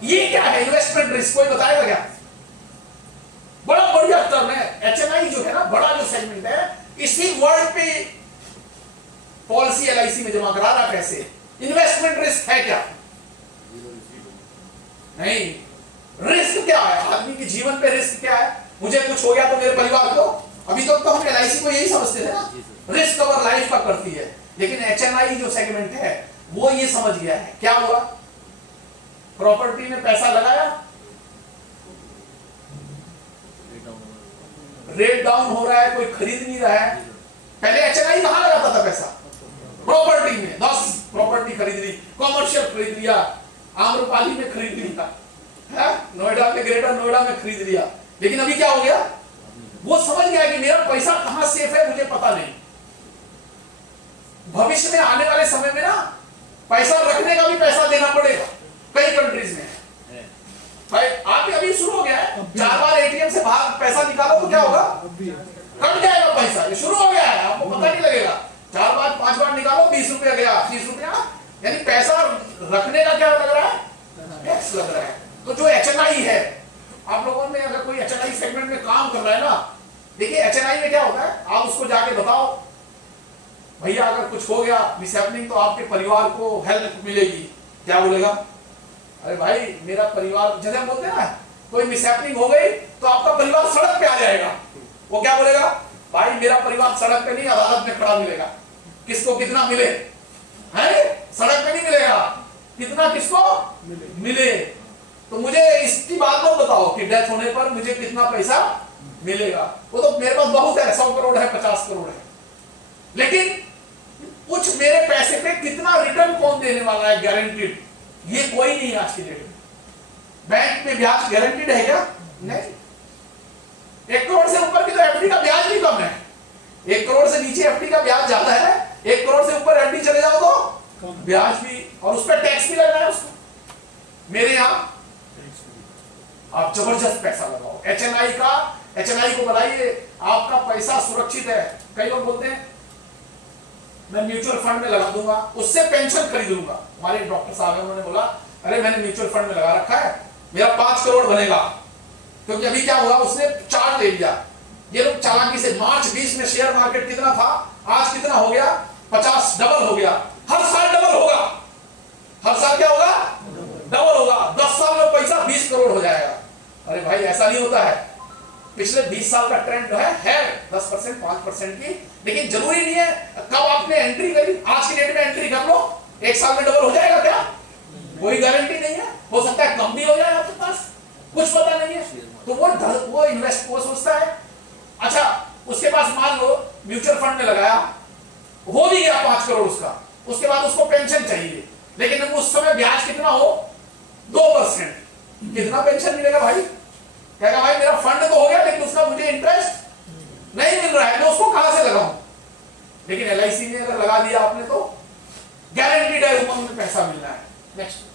ये क्या है, इन्वेस्टमेंट रिस्क, कोई बताएगा क्या? बड़ा बढ़िया टर्म है। HNI जो है ना, बड़ा जो सेगमेंट है, इसी वर्ड पे पॉलिसी LIC में जमा करा रहा। कैसे? इन्वेस्टमेंट रिस्क है क्या? नहीं। रिस्क क्या है? आदमी के जीवन पे रिस्क क्या है? मुझे कुछ हो गया तो मेरे परिवार को, अभी तक तो हम LIC को यही समझते थे ना, रिस्क कवर लाइफ का करती है, लेकिन HNI जो सेगमेंट है वो ये समझ गया है। क्या हुआ, प्रॉपर्टी में पैसा लगाया, रेट डाउन हो रहा है, कोई खरीद नहीं रहा है। पहले HNI कहां लगाता था पैसा? प्रॉपर्टी में। 10 प्रॉपर्टी खरीद ली, कॉमर्शियल खरीद लिया, आम्रपाली में खरीद लिया, नोएडा में, ग्रेटर नोएडा में खरीद लिया। लेकिन अभी क्या हो गया, वो समझ गया कि मेरा पैसा कहां सेफ है मुझे पता नहीं। भविष्य में आने वाले समय में ना पैसा रखने का भी पैसा देना पड़ेगा। कई कंट्रीज में भाई आप अभी शुरू हो गया है, 4 बार ATM से बाहर पैसा निकालो तो क्या होगा, कट जाएगा पैसा। ये शुरू हो गया है, आपको पता नहीं लगेगा। 4 बार 5 बार निकालो, 20 रुपया गया, 30 रुपया, यानी पैसा रखने का क्या लग रहा है, टैक्स लग रहा है। तो जो HNI है, आप लोगों में अगर कोई HNI सेगमेंट में काम कर रहा है ना, देखिए HNI में क्या होता है, आप उसको जाके बताओ भैया अगर कुछ हो गया मिसहैपनिंग तो आपके परिवार को हेल्प मिलेगी। क्या बोलेगा, अरे भाई मेरा परिवार, जैसे बोलते हैं ना कोई मिसहैपनिंग हो गई तो आपका परिवार सड़क पे आ जाएगा। वो क्या बोलेगा, भाई मेरा परिवार सड़क पे नहीं अदालत में खड़ा मिलेगा। किसको कितना मिले, है सड़क पे नहीं मिलेगा, कितना किसको मिले। तो मुझे इसकी बात मत बताओ कि डेथ होने पर मुझे कितना पैसा मिलेगा। वो तो मेरे पास बहुत है, 100 करोड़ है, 50 करोड़ है, लेकिन कुछ मेरे पैसे पे कितना रिटर्न कौन देने वाला है गारंटीड, ये कोई नहीं है आज की डेट में। बैंक में ब्याज गारंटीड है क्या? नहीं। 1 करोड़ से ऊपर की तो FD का ब्याज भी कम है। 1 करोड़ से नीचे FD का ब्याज ज्यादा है, 1 करोड़ से ऊपर FD चले जाओ तो ब्याज भी, और उस पर टैक्स भी लगना है उसको। मेरे यहां आप जबरदस्त पैसा लगाओ। HNI को बताइए आपका पैसा सुरक्षित है। कई लोग बोलते हैं मैं म्यूचुअल फंड में लगा दूंगा, उससे पेंशन खरीद लूंगा। हमारे डॉक्टर साहब हैं, उन्होंने बोला अरे मैंने म्यूचुअल फंड में लगा रखा है, मेरा 5 करोड़ बनेगा। क्योंकि अभी क्या हुआ, उसने चार्ट ले लिया। ये लोग चालाकी से, मार्च 20 में शेयर मार्केट कितना था, आज कितना हो गया, 50, डबल हो गया। हर साल डबल होगा, हर साल क्या होगा, डबल होगा। 10 साल में पैसा 20 करोड़ हो जाएगा। अरे भाई ऐसा नहीं होता है। पिछले 20 साल का ट्रेंड है 10%, 5% की, लेकिन जरूरी नहीं है कब आपने एंट्री करी, आज की डेट में एंट्री कर लो, 1 साल में डबल हो जाएगा क्या, कोई गारंटी नहीं है। हो सकता है कम भी हो जाए, आपके पास कुछ पता नहीं है। तो वो इन्वेस्ट वो सोचता है। अच्छा उसके पास मान लो म्यूचुअल फंड में लगाया, हो भी गया 5 करोड़ उसका, उसके बाद उसको पेंशन चाहिए, लेकिन उस समय ब्याज कितना हो, 2%, कितना पेंशन मिलेगा भाई? कहेगा भाई मेरा फंड तो हो गया लेकिन उसका मुझे इंटरेस्ट नहीं मिल रहा है, मैं उसको कहां से लगाऊं? लेकिन LIC में अगर लगा दिया आपने तो गारंटीड है, उमंग में पैसा मिलना है। नेक्स्ट,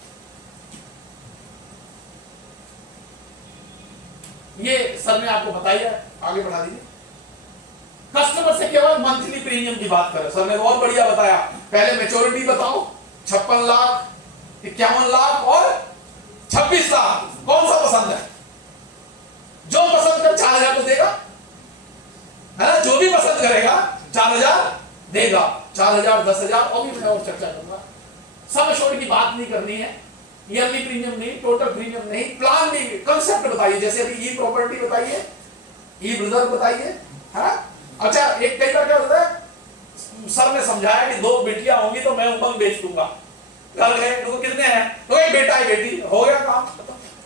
ये सर ने आपको बताया, आगे बढ़ा दीजिए। कस्टमर से केवल मंथली प्रीमियम की बात करें, सर ने और बढ़िया बताया। पहले मैच्योरिटी बताओ, 56 लाख, 51 लाख और 26 लाख, कौन सा पसंद है? जो पसंद कर 4,000 तो देगा, है ना? जो भी पसंद करेगा 4,000 देगा, 4,000, 10,000। और भी मैं और चर्चा करूंगा। सम एश्योर्ड की बात नहीं करनी है, ईयरली प्रीमियम नहीं, टोटल प्रीमियम नहीं, प्लान नहीं, कंसेप्ट बताइए। जैसे अभी ई प्रॉपर्टी बताइए, ई ब्रदर बताइए, है? अच्छा, एक कई बार क्या होता है, सर ने समझाया कि 2 बेटियां होंगी तो मैं उमंग बेच दूंगा। घर गए तो कितने हैं? तो एक बेटा है, बेटी, हो गया काम।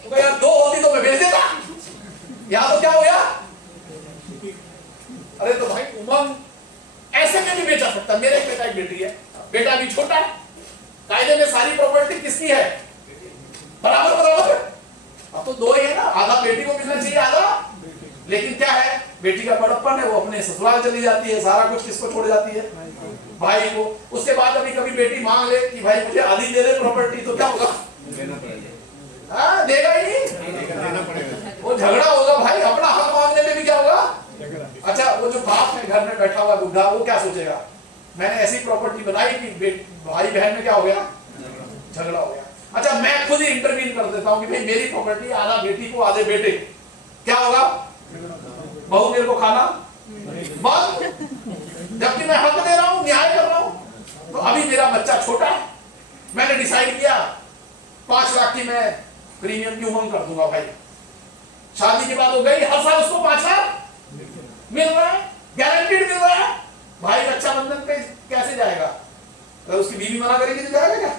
तो यार 2 होती तो मैं बेच देता। यहां तो क्या हो गया? अरे तो भाई उमंग ऐसे में भी बेचा सकता। मेरे एक बेटा एक बेटी है, बेटा भी छोटा है, कायदे में सारी प्रॉपर्टी किसकी है? बराबर बराबर। अब तो 2 ही है ना, आधा बेटी को मिलना चाहिए, आधा। लेकिन क्या है, बेटी का बड़प्पन है, वो अपने ससुराल चली जाती है, सारा कुछ किसको छोड़ जाती है? भाई को। उसके बाद अभी कभी बेटी मांग ले कि भाई मुझे आधी दे दे प्रॉपर्टी, तो क्या होगा? हाँ, देगा ही नहीं, देना पड़ेगा। वो झगड़ा होगा भाई। अपना हक मांगने में भी क्या होगा? अच्छा, वो जो बाप है घर में बैठा हुआ बुढ़ा, वो क्या सोचेगा? मैंने ऐसी प्रॉपर्टी बनाई कि भाई बहन में क्या हो गया? झगड़ा हो गया। अच्छा, मैं खुद ही इंटरवीन कर देता हूं कि भाई मेरी प्रॉपर्टी, आधा बेटी को आधे बेटे, क्या होगा? बहू मेरे को खाना बंद, जबकि मैं हक दे रहा हूं, न्याय कर रहा हूं। तो अभी मेरा बच्चा छोटा है, मैंने डिसाइड किया 5 लाख की मैं प्रीमियम की उमंग कर दूंगा भाई। शादी के बाद हो गई, हर साल उसको 5 लाख मिल रहा है, गारंटीड मिल रहा है। भाई रक्षाबंधन पे कैसे जाएगा? अगर उसकी बीवी मना करेगी तो जाएगा क्या?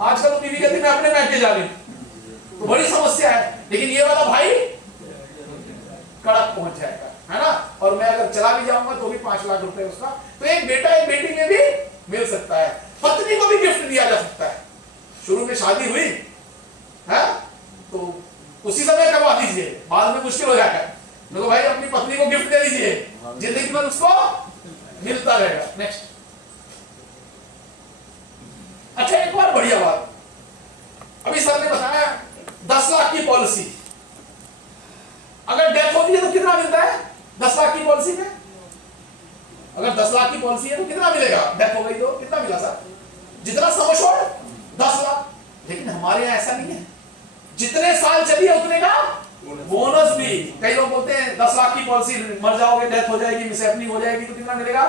आजकल तो बीवी कहती मैं अपने मैके जा रही हूं, तो बड़ी समस्या है। लेकिन ये वाला भाई कड़क पहुंच जाएगा, है ना? और मैं अगर चला भी जाऊंगा तो भी 5 लाख रुपए उसका। तो एक बेटा एक बेटी में भी मिल सकता है। पत्नी को भी गिफ्ट दिया जा सकता है। शुरू में शादी हुई है तो उसी समय करवा दीजिए, बाद में मुश्किल हो जाएगा। तो भाई अपनी पत्नी को गिफ्ट दे दीजिए, जिंदगी भर उसको मिलता रहेगा। नेक्स्ट। अच्छा, एक बार बढ़िया बात, अभी सर ने बताया 10 लाख की पॉलिसी, अगर डेथ होती है तो कितना मिलता है? 10 लाख की पॉलिसी में अगर 10 लाख की पॉलिसी है तो कितना मिलेगा? डेथ हो गई तो कितना मिला सर? जितना सम एश्योर्ड 10 लाख। लेकिन हमारे यहां ऐसा नहीं है, जितने साल चली है उतने का बोनस भी। कई लोग बोलते हैं 10 लाख की पॉलिसी, मर जाओगे, डेथ हो जाएगी, मिसहैपनिंग हो जाएगी तो कितना मिलेगा?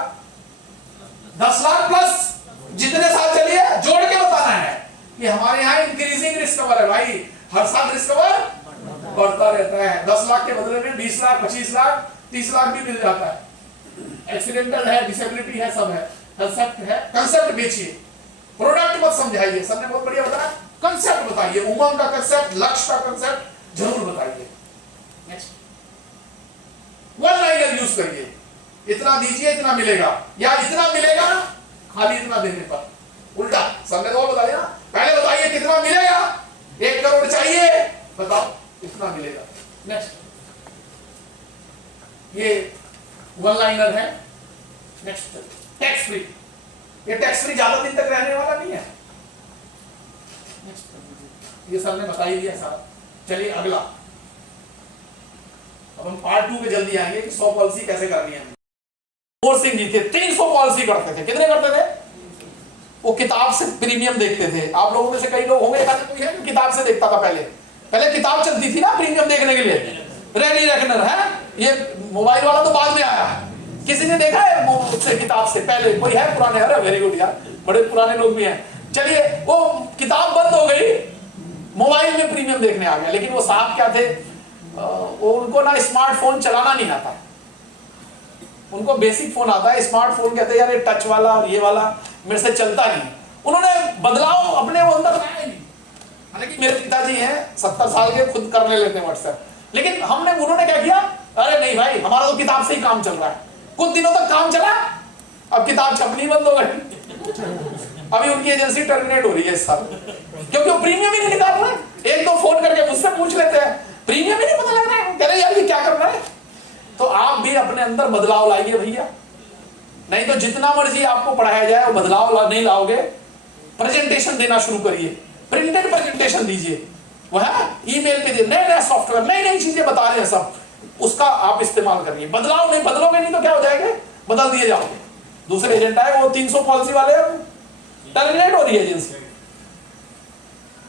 10 लाख प्लस जितने साल चली है, जोड़ के बताना है कि हमारे यहाँ इंक्रीजिंग रिस्क कवर है भाई, हर साल रिस्क कवर बढ़ता रहता है। 10 लाख के बदले में 20 लाख, 25 लाख, 30 लाख भी मिल जाता है। एक्सीडेंटल है, डिसेबिलिटी है, सब है। कंसेप्ट है, कंसेप्ट बेचिए, प्रोडक्ट मत समझाइए। सर ने बहुत बढ़िया बताया, कंसेप्ट बताइए, उमंग का कंसेप्ट, लक्ष्य का कंसेप्ट जरूर बताइए। नेक्स्ट, वन लाइनर यूज करिए, इतना दीजिए इतना मिलेगा, या इतना मिलेगा खाली इतना देने पर। उल्टा सर ने तो बता दिया, पहले बताइए कितना मिलेगा, 1 करोड़ चाहिए, बताओ इतना मिलेगा। नेक्स्ट, ये वन लाइनर है। Next, tax free. ये टैक्स फ्री ज्यादा दिन तक रहने वाला नहीं है। ये सर ने बता ही दिया सारा। चलिए अगला, अब हम पार्ट 2 पे जल्दी आएंगे कि 100 पॉलिसी कैसे करनी है। सिंह जी थे, 300 पॉलिसी करते थे। कितने करते थे? वो किताब से प्रीमियम देखते थे। आप लोगों में से कई लोग होंगे, कोई है किताब से देखता था। पहले किताब चलती थी ना प्रीमियम देखने के लिए, रेडी रेकनर है। ये मोबाइल वाला तो बाद में आया है। किसी ने देखा है मुझसे किताब से पहले? कोई है पुराने? अरे वेरी गुड यार, बड़े पुराने लोग भी हैं। चलिए, वो किताब बंद हो गई, मोबाइल में प्रीमियम देखने आ गया। लेकिन वो साहब क्या थे, उनको ना स्मार्टफोन चलाना नहीं आता, उनको बेसिक फोन आता है। स्मार्टफोन कहते हैं यार ये टच वाला ये वाला मेरे से चलता नहीं। उन्होंने बदलाव अपने वो अंदर लाया नहीं। हालांकि मेरे पिताजी हैं 70 साल के, खुद करने लेते हैं व्हाट्सएप। लेकिन उन्होंने क्या किया, अरे नहीं भाई हमारा तो किताब से ही काम चल रहा है। कुछ दिनों तक काम चला, अब किताब छपनी बंद हो गई। अभी उनकी एजेंसी टर्मिनेट हो रही है इस साल, क्योंकि वो प्रीमियम ही नहीं निकाल रहे। एक दो फोन करके मुझसे पूछ लेते हैं, प्रीमियम ही नहीं पता लग रहा है, कह रहे यार ये क्या कर रहा है। तो आप भी अपने अंदर बदलाव लाइए भैया, नहीं तो जितना मर्जी आपको पढ़ाया जाए वो बदलाव नहीं लाओगे। प्रेजेंटेशन देना शुरू करिए, प्रिंटेड प्रेजेंटेशन दीजिए, वह ईमेल पे दे, नए नए सॉफ्टवेयर नई नई चीजें बता रहे हैं सब, उसका आप इस्तेमाल करिए। बदलाव नहीं, बदलोगे नहीं तो क्या हो जाएगा, बदल दिए जाओगे। दूसरे एजेंट आए, वो 300 पॉलिसी वाले टर्मिनेट हो रही है एजेंसी।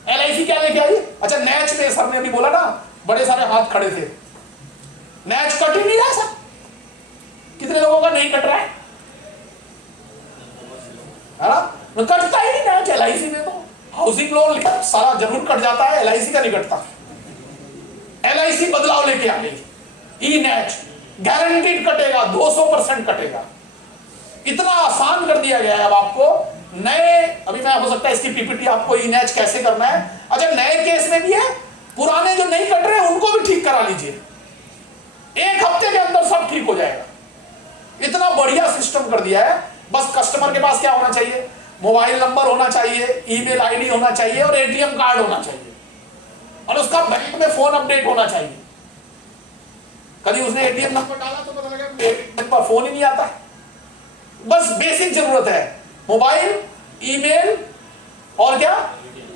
LIC क्या लेके आई? अच्छा नैच में सर ने अभी बोला ना, बड़े सारे हाथ खड़े थे, नैच कट ही नहीं रहा सर। कितने लोगों का नहीं कट रहा है ना? कटता ही नहीं नैच LIC में। तो हाउसिंग लोन सारा जरूर कट जाता है, LIC का नहीं कटता। LIC बदलाव लेके आ गई, ई नैच गारंटीड कटेगा, 200% कटेगा। इतना आसान कर दिया गया है अब आपको। नए अभी मैं हो सकता है इसकी PPT आपको ई नैच कैसे करना है। अच्छा नए केस में भी है, पुराने जो नहीं कट रहे हैं उनको भी ठीक करा लीजिए, 1 हफ्ते के अंदर सब ठीक हो जाएगा। इतना बढ़िया सिस्टम कर दिया है। बस कस्टमर के पास क्या होना चाहिए? मोबाइल नंबर होना चाहिए, ईमेल ID होना चाहिए और ATM कार्ड होना चाहिए, और उसका बैंक में फोन अपडेट होना चाहिए। कभी उसने ATM नंबर डाला तो पता लगा मेरे पास फोन ही नहीं आता। बस बेसिक जरूरत है, मोबाइल, ईमेल और क्या,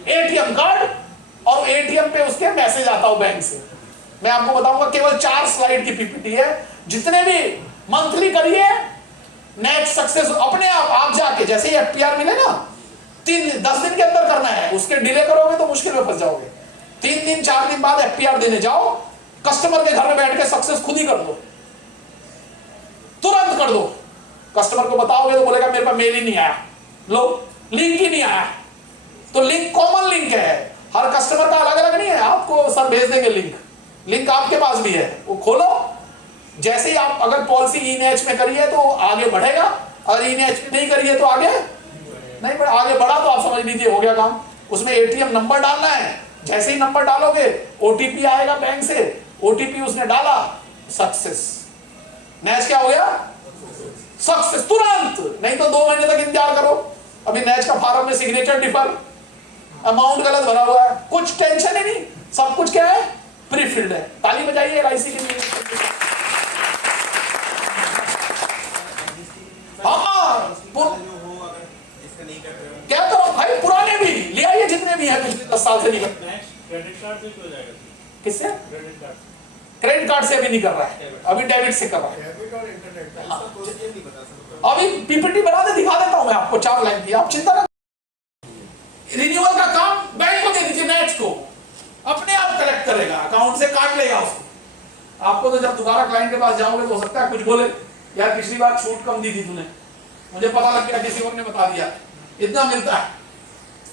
ATM कार्ड, और ATM पे उसके मैसेज आता हो बैंक से। मैं आपको बताऊंगा, केवल 4 स्लाइड की PPT है। जितने भी मंथली करिए, नेक्स्ट सक्सेस अपने आप जाके जैसे ही FPR मिले ना, 10 दिन के अंदर करना है। उसके डिले करोगे तो मुश्किल में फंस जाओगे। 3 दिन 4 दिन बाद FPR देने जाओ, कस्टमर के घर में बैठ के सक्सेस खुद ही कर दो, तुरंत कर दो। कस्टमर को बताओगे तो बोलेगा मेरे पास मेल ही नहीं आया, लो लिंक ही नहीं आया। तो लिंक कॉमन लिंक है, हर कस्टमर का अलग अलग नहीं है। आपको सर भेज देंगे लिंक आपके पास भी है, वो खोलो। जैसे ही आप अगर पॉलिसी ई नैच में करिए तो आगे बढ़ेगा, और ई नैच में नहीं करिए तो आगे नहीं बढ़े। आगे बढ़ा तो आप समझ लीजिए हो गया काम। उसमें ATM नंबर डालना है, जैसे ही नंबर डालोगे OTP आएगा बैंक से, OTP उसने डाला, सक्सेस। नैच क्या हो गया? सक्सेस तुरंत। नहीं तो 2 महीने तक इंतजार करो। अभी नैच का फार्म में सिग्नेचर डिफर, अमाउंट गलत भरा हुआ है, कुछ टेंशन ही नहीं, सब कुछ क्या है, प्री फिल्ड है। ताली बजाइए LIC के लिए। क्या करो भाई, पुराने भी ले आइए जितने भी हैं, पिछले 10 साल से नहीं कर। क्रेडिट कार्ड से हो जाएगा। किससे? Credit card. क्रेडिट कार्ड से अभी नहीं कर रहा है, अभी डेबिट से कर रहा है। अभी PPT बना दे, दिखा देता हूं मैं आपको 4 लाइन की, आप चिंता ना। रिन्यूअल का काम बैंक को दे दीजिए, नैच को अपने आप कलेक्ट करेगा, अकाउंट से काट लेगा उसको। आपको तो जब दोबारा क्लाइंट के पास जाओगे तो हो सकता है कुछ बोले, यार पिछली बार छूट कम दी थी तूने, मुझे पता लग गया, किसी और ने बता दिया, इतना मिलता है।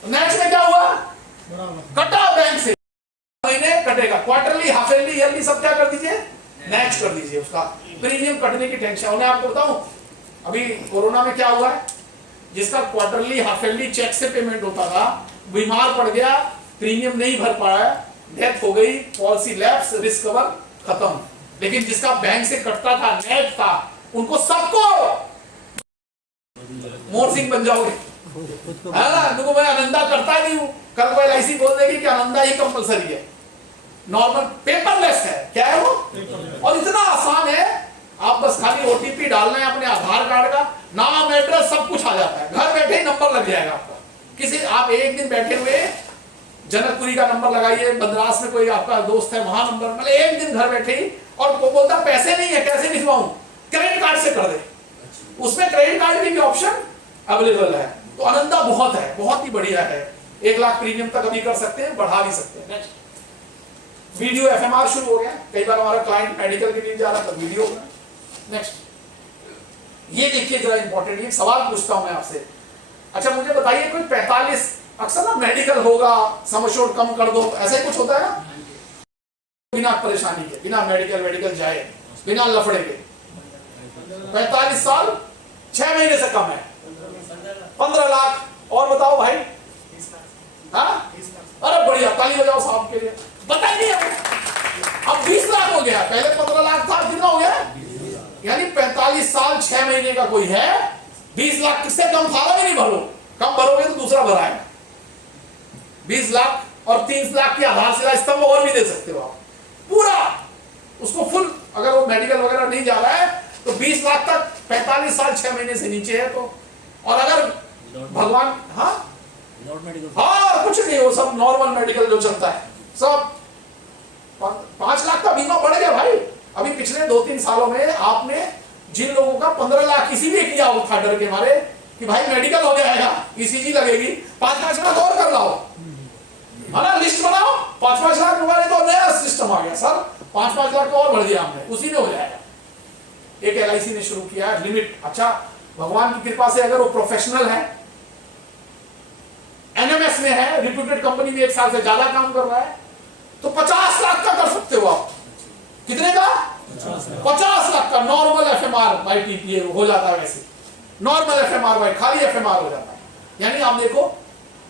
नैच में क्या हुआ? कटा बैंक से, महीने कटेगा, क्वार्टरली, हाफ ईयरली, ईयरली सब क्या कर दीजिए, नैच कर दीजिए। उसका प्रीमियम कटने की टेंशन। मैं आपको बताऊं अभी कोरोना में क्या हुआ है, जिसका क्वार्टरली, हाफ ईयरली चेक से पेमेंट होता था, बीमार पड़ गया, प्रीमियम नहीं भर पाया, डेथ हो गई, पॉलिसी लैप्स, रिस्क कवर खत्म। लेकिन जिसका बैंक से कटता था, नेट था, उनको सबको मोर सिंह बन जाओगे, है ना? उनको मैं आनंदा करता नहीं हूं, कल को LIC बोल देगी कि आनंदा ही कंपलसरी है, नॉर्मल पेपरलेस है। क्या है वो? और इतना आसान है, आप बस खाली OTP डालना है अपने आधार कार्ड का, नाम, एड्रेस, सब कुछ आ जाता है, घर बैठे ही नंबर लग जाएगा आपका। किसी आप एक दिन बैठे हुए जनकपुरी का नंबर लगाइए, बद्रास में कोई आपका दोस्त है वहां नंबर, मतलब एक दिन घर बैठे ही, और वो बोलता पैसे नहीं है, कैसे भिजवाऊं? क्रेडिट कार्ड से कर दे, उसमें क्रेडिट कार्ड की भी ऑप्शन अवेलेबल है। तो आनंदा बहुत है, बहुत ही बढ़िया है। 1 लाख प्रीमियम तक अभी कर सकते हैं, बढ़ा भी सकते हैं। वीडियो FMR शुरू हो गया, कई बार हमारा क्लाइंट मेडिकल के लिए जा रहा था, वीडियो। नेक्स्ट, ये देखिए जरा इंपॉर्टेंट, एक सवाल पूछता हूं मैं आपसे। अच्छा मुझे बताइए, कोई 45 अक्सर ना मेडिकल होगा, सम एश्योर्ड कम कर दो, ऐसा ही कुछ होता है ना? बिना परेशानी के, बिना मेडिकल जाए, बिना लफड़े के 45 साल 6 महीने से कम है, 15 लाख। और बताओ भाई, हाँ? अरे बढ़िया, ताली बजाओ साहब के लिए। बताइए अब 20 लाख हो गया, पहले 15 लाख था, कितना हो गया? यानी 45 साल 6 महीने का कोई है, 20 लाख किससे कम फार्म ही नहीं भरो, कम भरोगे तो दूसरा भराएगा। 20 लाख और 30 लाख की आधारशिला स्तंभ और भी दे सकते हो आप, पूरा उसको फुल। अगर वो मेडिकल वगैरह नहीं जा रहा है तो 20 लाख तक 45 साल 6 महीने से नीचे है तो। और अगर भगवान, हाँ हाँ कुछ नहीं, वो सब नॉर्मल मेडिकल जो चलता है सब 5 लाख का बीमा बढ़ गया भाई। अभी पिछले 2-3 सालों में आपने जिन लोगों का 15 लाख किसी भी किया हो था डर के मारे, कि भाई मेडिकल हो जाएगा, ईसीजी लगेगी, 5-5 लाख और कर लाओ, है ना, लिस्ट बनाओ, 5-5 लाख वाले तो नया सिस्टम आ गया सर, 5-5 लाख और बढ़ दिया हमने, उसी में हो जाएगा। एक एलआईसी ने शुरू किया है लिमिट। अच्छा, भगवान की कृपा से अगर वो प्रोफेशनल है, एनएमएस में है, रिप्यूटेड कंपनी में 1 साल से ज्यादा काम कर रहा है, तो 50 लाख का कर सकते हो आप। कितने का? 50 लाख का नॉर्मल एफएमआर बाई टीपीए हो जाता है, वैसे नॉर्मल एफएमआर बाई खाली एफएमआर हो जाता है। यानी आप देखो,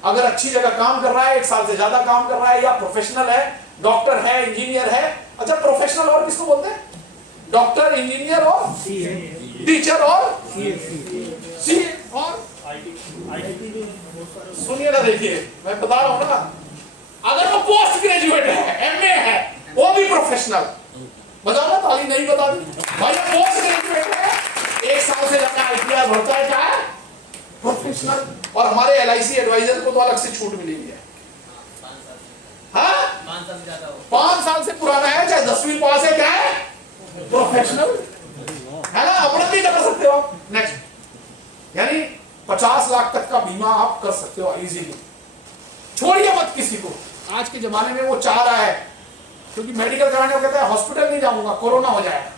अगर अच्छी जगह काम कर रहा है, 1 साल से ज्यादा काम कर रहा है, या प्रोफेशनल है, डॉक्टर है, इंजीनियर है। अच्छा, प्रोफेशनल और किसको बोलते हैं? डॉक्टर, इंजीनियर और टीचर और सी और सुनिए ना, देखिए मैं बता रहा हूं ना, अगर वो पोस्ट ग्रेजुएट है, एमए है, वो भी प्रोफेशनल। बताओ ना, ताली नहीं बता दी भाई, पोस्ट ग्रेजुएट है, 1 साल से ज्यादा आईटीआर भरता है, क्या है? प्रोफेशनल। और हमारे एलआईसी एडवाइजर को तो अलग से छूट मिलेगी है, हाँ? 5 साल से पुराना है, चाहे 10वीं पास है, क्या है? प्रोफेशनल है ना, अपना भी कर सकते हो। नेक्स्ट, यानी 50 लाख तक का बीमा आप कर सकते हो इजीली। छोड़िए मत किसी को, आज के जमाने में वो चाह रहा है, क्योंकि मेडिकल कराने को कहता है हॉस्पिटल नहीं जाऊंगा, कोरोना हो जाएगा,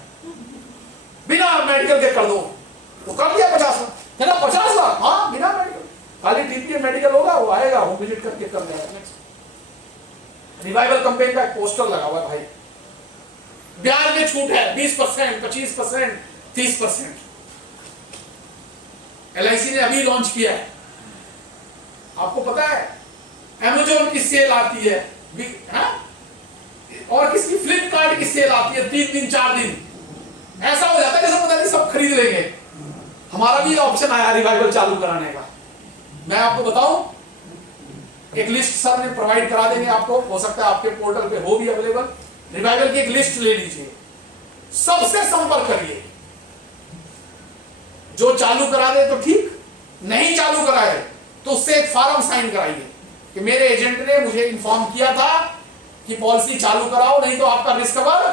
बिना मेडिकल के कर दो, तो कर दिया 50 लाख, है ना, 50 लाख, हाँ, बिना मेडिकल, खाली टीपीए मेडिकल होगा, वो आएगा, होम विजिट करके कर देगा। नेक्स्ट, रिवाइवल कैंपेन का एक पोस्टर लगा हुआ है भाई, ब्याज में छूट है 20%, 25%, 30%। एलआईसी ने अभी लॉन्च किया है। आपको पता है अमेज़न की सेल आती है, और किसकी, फ्लिपकार्ट की सेल आती है 3 दिन 4 दिन, ऐसा हो जाता है जैसे पता नहीं सब खरीद लेंगे। हमारा भी ऑप्शन आया रिवाइवल चालू कराने का। मैं आपको बताऊं, एक लिस्ट सर ने प्रोवाइड करा देंगे आपको, हो सकता है आपके पोर्टल पे हो भी अवेलेबल। रिवाइवल की एक लिस्ट ले लीजिए, सबसे संपर्क करिए, जो चालू करा दे तो ठीक, नहीं चालू कराए तो उससे एक फॉर्म साइन कराइए कि मेरे एजेंट ने मुझे इन्फॉर्म किया था कि पॉलिसी चालू कराओ, नहीं तो आपका रिस्क कवर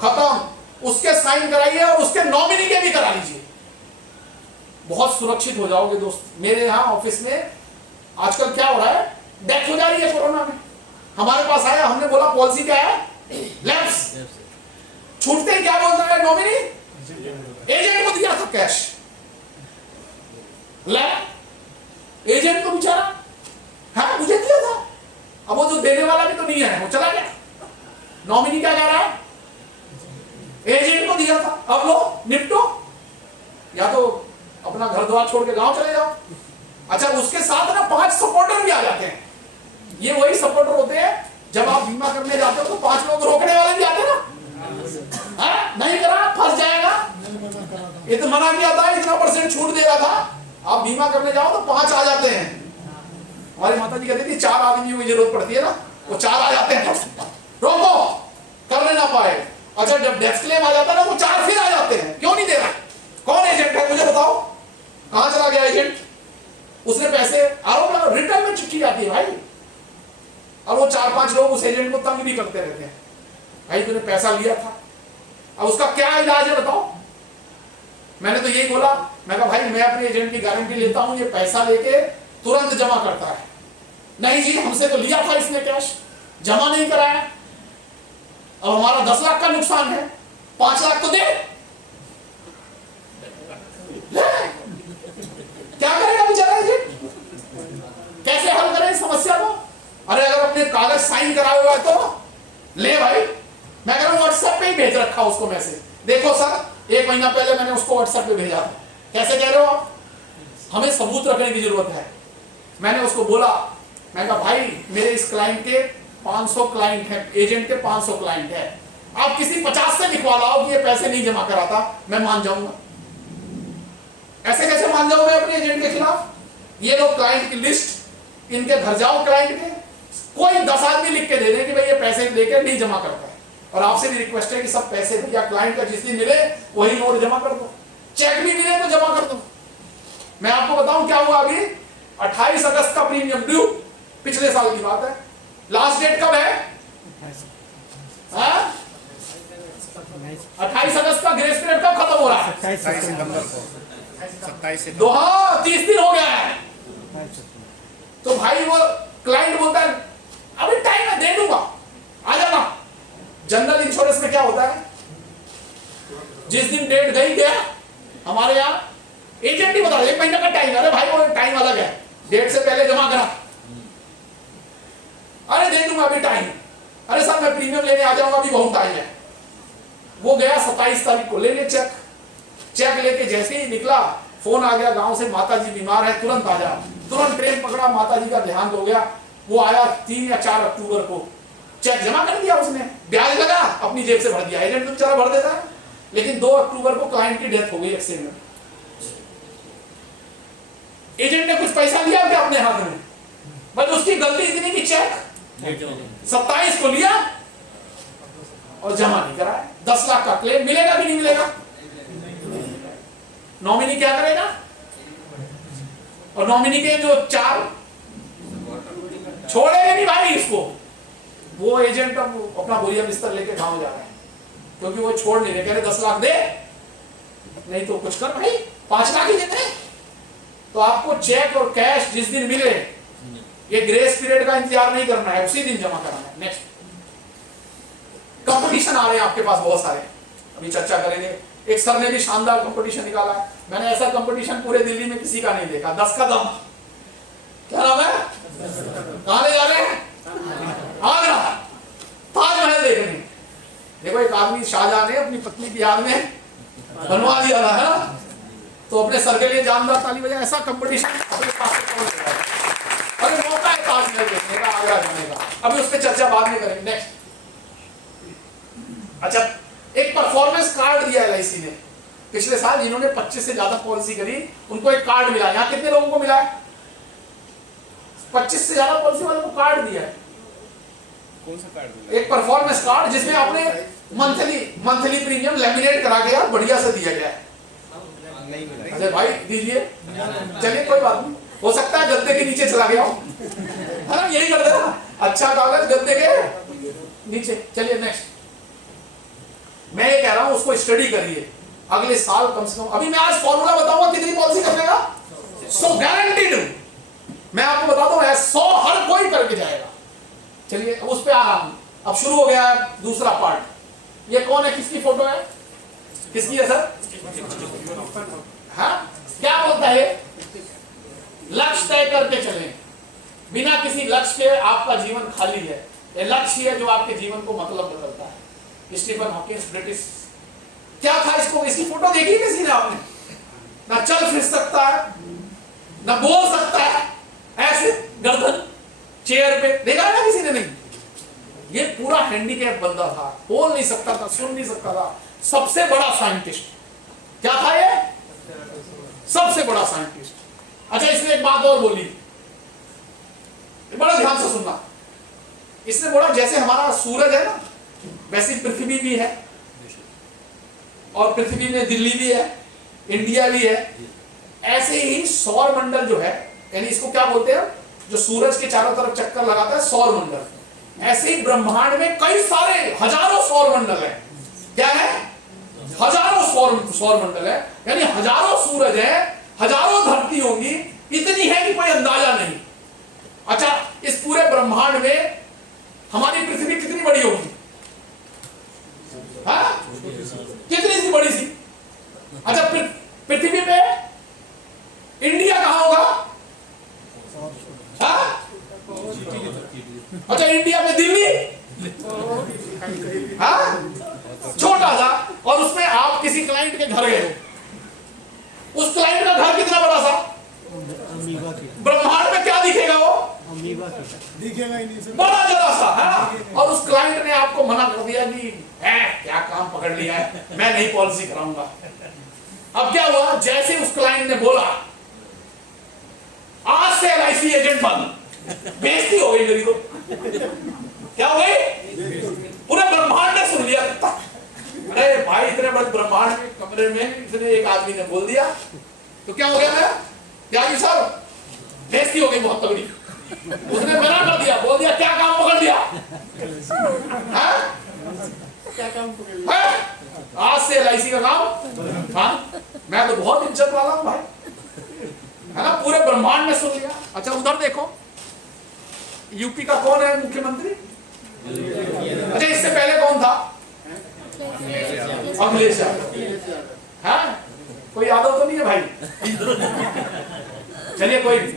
खत्म। उसके साइन कराइए और उसके नॉमिनी के भी करा लीजिए, बहुत सुरक्षित हो जाओगे दोस्त। मेरे यहाँ ऑफिस में आजकल क्या हो रहा है, डेथ हो जा रही है कोरोना में, हमारे पास आया, हमने बोला पॉलिसी क्या है, लैप्स, छूटते ही क्या बोल रहा है नॉमिनी, एजेंट को दिया था कैश, एजेंट को बेचारा, हाँ मुझे दिया था, अब वो जो देने वाला भी तो नहीं है, वो चला गया। नॉमिनी क्या कह रहा है, एजेंट को दिया था, अब लो निपटो, या तो अपना घर द्वार छोड़ के गांव चले जाओ। अच्छा, उसके साथ ना 5 सपोर्टर भी आ जाते हैं। ये वही सपोर्टर होते हैं, जब आप बीमा करने जाते हो तो 5 लोग रोकने वाले भी आते हैं ना, नहीं करा फंस जाएगा, इतना मना किया था, इतना % छूट दे रहा था, आप बीमा करने जाओ तो 5 आ जाते हैं। हमारी माता जी कहती थी 4 आदमियों की जरूरत पड़ती है ना, वो 4 आ जाते हैं, रोको करने ना पाए। अच्छा, जब डेथ क्लेम आ जाता है ना, वो 4 फिर आ जाते हैं, क्यों नहीं दे रहा, कौन एजेंट है मुझे बताओ, कहां चला गया एजेंट, उसने पैसे, आरोप लगा, रिटर्न में चिट्ठी आती है भाई, और वो 4-5 लोग उस एजेंट को तंग भी करते रहते हैं, भाई तूने पैसा लिया था, अब उसका क्या इलाज है बताओ। मैंने तो यही बोला, मैं कहा भाई मैं अपने एजेंट की गारंटी लेता हूं, ये पैसा लेके तुरंत जमा करता है। नहीं जी, हमसे तो लिया था इसने कैश, जमा नहीं कराया, अब हमारा 10 लाख का नुकसान है, 5 लाख तो दे। क्या करेगा बेचारा एजेंट, कैसे हल करें इस समस्या को। अरे अगर अपने कागज साइन कराए हुआ है तो ले भाई, मैं कह रहा हूं व्हाट्सएप पे ही भेज रखा उसको मैसेज, देखो सर 1 महीना पहले मैंने उसको व्हाट्सएप पे भेजा था, कैसे कह रहे हो आप, हमें सबूत रखने की जरूरत है। मैंने उसको बोला, मैं कहा भाई मेरे इस क्लाइंट के 500 क्लाइंट है, एजेंट के 500 क्लाइंट है, आप किसी 50 से लिखवा लाओ कि ये पैसे नहीं जमा कराता, मैं मान जाऊंगा। ऐसे कैसे मान जाऊंगा अपने एजेंट के खिलाफ। ये लोग क्लाइंट की लिस्ट, इनके घर जाओ क्लाइंट के, कोई 10 आदमी लिख के दे दे कि भाई ये पैसे लेकर नहीं जमा करता है, और आपसे भी रिक्वेस्ट है कि सब पैसे भैया क्लाइंट का जिस दिन मिले वही नोट जमा कर दो, चेक भी मिले तो जमा कर दो। मैं आपको बताऊं क्या हुआ, अभी 28 अगस्त का प्रीमियम ड्यू, पिछले साल की बात है, लास्ट डेट कब है, 28 अगस्त का ग्रेस पीरियड कब खत्म हो रहा है, 27 सितंबर को। 27 से दो, हाँ 30 दिन हो गया है। तो भाई वो क्लाइंट बोलता है अभी टाइम है, दे दूंगा, आ जाना। जनरल इंश्योरेंस में क्या होता है, जिस दिन डेट गई गया, हमारे यहाँ एजेंट ही बता रहे 1 महीने का टाइम है। अरे भाई वो टाइम अलग है, डेट से पहले जमा करा। अरे दे दूंगा अभी टाइम। अरे सर मैं प्रीमियम लेने आ जाऊंगा, अभी बहुत टाइम है। वो गया 27 तारीख को लेने चेक लेके जैसे ही निकला, फोन आ गया गांव से, माता जी बीमार है, तुरंत आ जा। तुरंत ट्रेन पकड़ा, माता जी का देहांत हो गया। वो आया 3 या 4 अक्टूबर को, चेक जमा कर दिया उसने, ब्याज लगा, अपनी जेब से भर दिया। एजेंट तो बेचारा भर देता है, लेकिन 2 अक्टूबर को क्लाइंट की डेथ हो गई एक्सीडेंट में। एजेंट ने कुछ पैसा लिया क्या अपने हाथ में, बस उसकी गलती इतनी कि चेक 27 को लिया और जमा नहीं कराया। 10 लाख का क्लेम मिलेगा कि नहीं मिलेगा? नॉमिनी क्या करेगा? और नॉमिनी के जो 4 छोड़ेगा नहीं भाई इसको। वो एजेंट अब अपना बोरिया बिस्तर लेके गांव जा रहे हैं, क्योंकि वो छोड़ नहीं रहे। कह रहे 10 लाख दे, नहीं तो कुछ कर भाई, 5 लाख ही देते हैं। तो आपको चेक और कैश जिस दिन मिले, ये ग्रेस पीरियड का इंतजार नहीं करना है, उसी दिन जमा कराना है। नेक्स्ट, कंपटीशन आ रहे हैं आपके पास बहुत सारे, अभी चर्चा करेंगे। एक सर ने भी शानदार कंपटीशन निकाला है, मैंने ऐसा कंपटीशन पूरे दिल्ली में किसी का नहीं देखा। 10 का दम, क्या नाम है? कहां ले जा रहे हैं? आगरा, ताजमहल देखने। देखो एक आदमी शाहजहां ने अपनी पत्नी की याद में बनवा दिया था, है ना? तो अपने सर के लिए जानदार ताली बजाए। ऐसा कंपटीशन अपने पास से कौन ले रहा है? अरे मौका है ताजमहल देखने का, आगरा जाने का। अभी उस पर चर्चा बाद में करेंगे। नेक्स्ट, अच्छा एक परफॉर्मेंस कार्ड दिया LIC ने पिछले साल, जिन्होंने 25 से ज्यादा पॉलिसी करी उनको एक कार्ड मिला। यहाँ कितने लोगों को मिला है? 25 से ज्यादा पॉलिसी वालों को कार्ड दिया है। कौन सा कार्ड? एक परफॉर्मेंस कार्ड जिसमें आपने मंथली प्रीमियम लेमिनेट करा के यार बढ़िया से दिया गया है। नहीं मिला। अरे भाई दीजिए, चलिए कोई बात नहीं, हो सकता है गद्दे के नीचे चला गया हो, है ना? यही कर देना, अच्छा कागज गद्दे के नीचे। चलिए नेक्स्ट, मैं ये कह रहा हूं उसको स्टडी करिए, अगले साल कम से कम। अभी मैं आज फॉर्मूला बताऊंगा कितनी पॉलिसी करने का, 100 गारंटीड मैं आपको बता दूं, 100 हर कोई करके जाएगा। चलिए उस पे आ रहा हूं, अब शुरू हो गया है दूसरा पार्ट। ये कौन है, किसकी फोटो है, किसकी है सर? हाँ क्या बोलता है? लक्ष्य तय करके चलें, बिना किसी लक्ष्य के आपका जीवन खाली है। ये लक्ष्य है जो आपके जीवन को मतलब बदलता है। स्टीफन हॉकिंस, ब्रिटिश, क्या था इसको, इसकी फोटो देखी किसी ने आपने? ना चल फिर सकता है, ना बोल सकता है, ऐसे गर्दन चेयर पे, देखा है ना किसी ने? नहीं। ये पूरा हैंडीकैप बंदा था, बोल नहीं सकता था, सुन नहीं सकता था, सबसे बड़ा साइंटिस्ट। क्या था ये? सबसे बड़ा साइंटिस्ट। अच्छा इसने एक बात और बोली, बड़ा ध्यान से सुनना। इसने बोला जैसे हमारा सूरज है ना, वैसे पृथ्वी भी है, और पृथ्वी में दिल्ली भी है, इंडिया भी है। ऐसे ही सौर मंडल जो है, यानी इसको क्या बोलते हैं, जो सूरज के चारों तरफ चक्कर लगाता है, सौर मंडल। ऐसे ही ब्रह्मांड में कई सारे हजारों सौर मंडल है। क्या है? हजारों सौर मंडल है, यानी हजारों सूरज है, हजारों धरती होंगी, इतनी है कि कोई अंदाजा नहीं। अच्छा इस पूरे ब्रह्मांड में हमारी पृथ्वी कितनी बड़ी होगी? हाँ? कितनी सी बड़ी सी? अच्छा पृथ्वी पे इंडिया कहां होगा? हाँ? अच्छा इंडिया में दिल्ली, हाँ? छोटा सा, और उसमें आप किसी क्लाइंट के घर गए, उस क्लाइंट का घर कितना बड़ा सा? ब्रह्मांड में क्या दिखेगा वो? दिखेगा ही नहीं सर, बड़ा जरा सा, है ना? और उस क्लाइंट ने आपको मना कर दिया कि क्या काम पकड़ लिया है, मैं नहीं पॉलिसी कराऊंगा। अब क्या हुआ, जैसे उस क्लाइंट ने बोला आज से LIC एजेंट बंद, बेइज्जती हो गई मेरी। तो क्या हो गई? पूरे ब्रह्मांड ने सुन लिया। अरे भाई इतने बड़े ब्रह्मांड के कमरे में इतने एक आदमी ने बोल दिया, तो क्या हो गया? मैं क्या जी सर, बेइज्जती हो गई बहुत तगड़ी। उसने मना कर दिया, बोल दिया क्या काम पकड़ दिया? क्या काम पकड़ लिया? आज से LIC का काम, हाँ मैं तो बहुत इज्जत वाला हूं भाई। यूपी का कौन है मुख्यमंत्री? अच्छा, इससे पहले कौन था? अखिलेश यादव। हाँ, कोई यादव तो नहीं है भाई? चलिए कोई नहीं।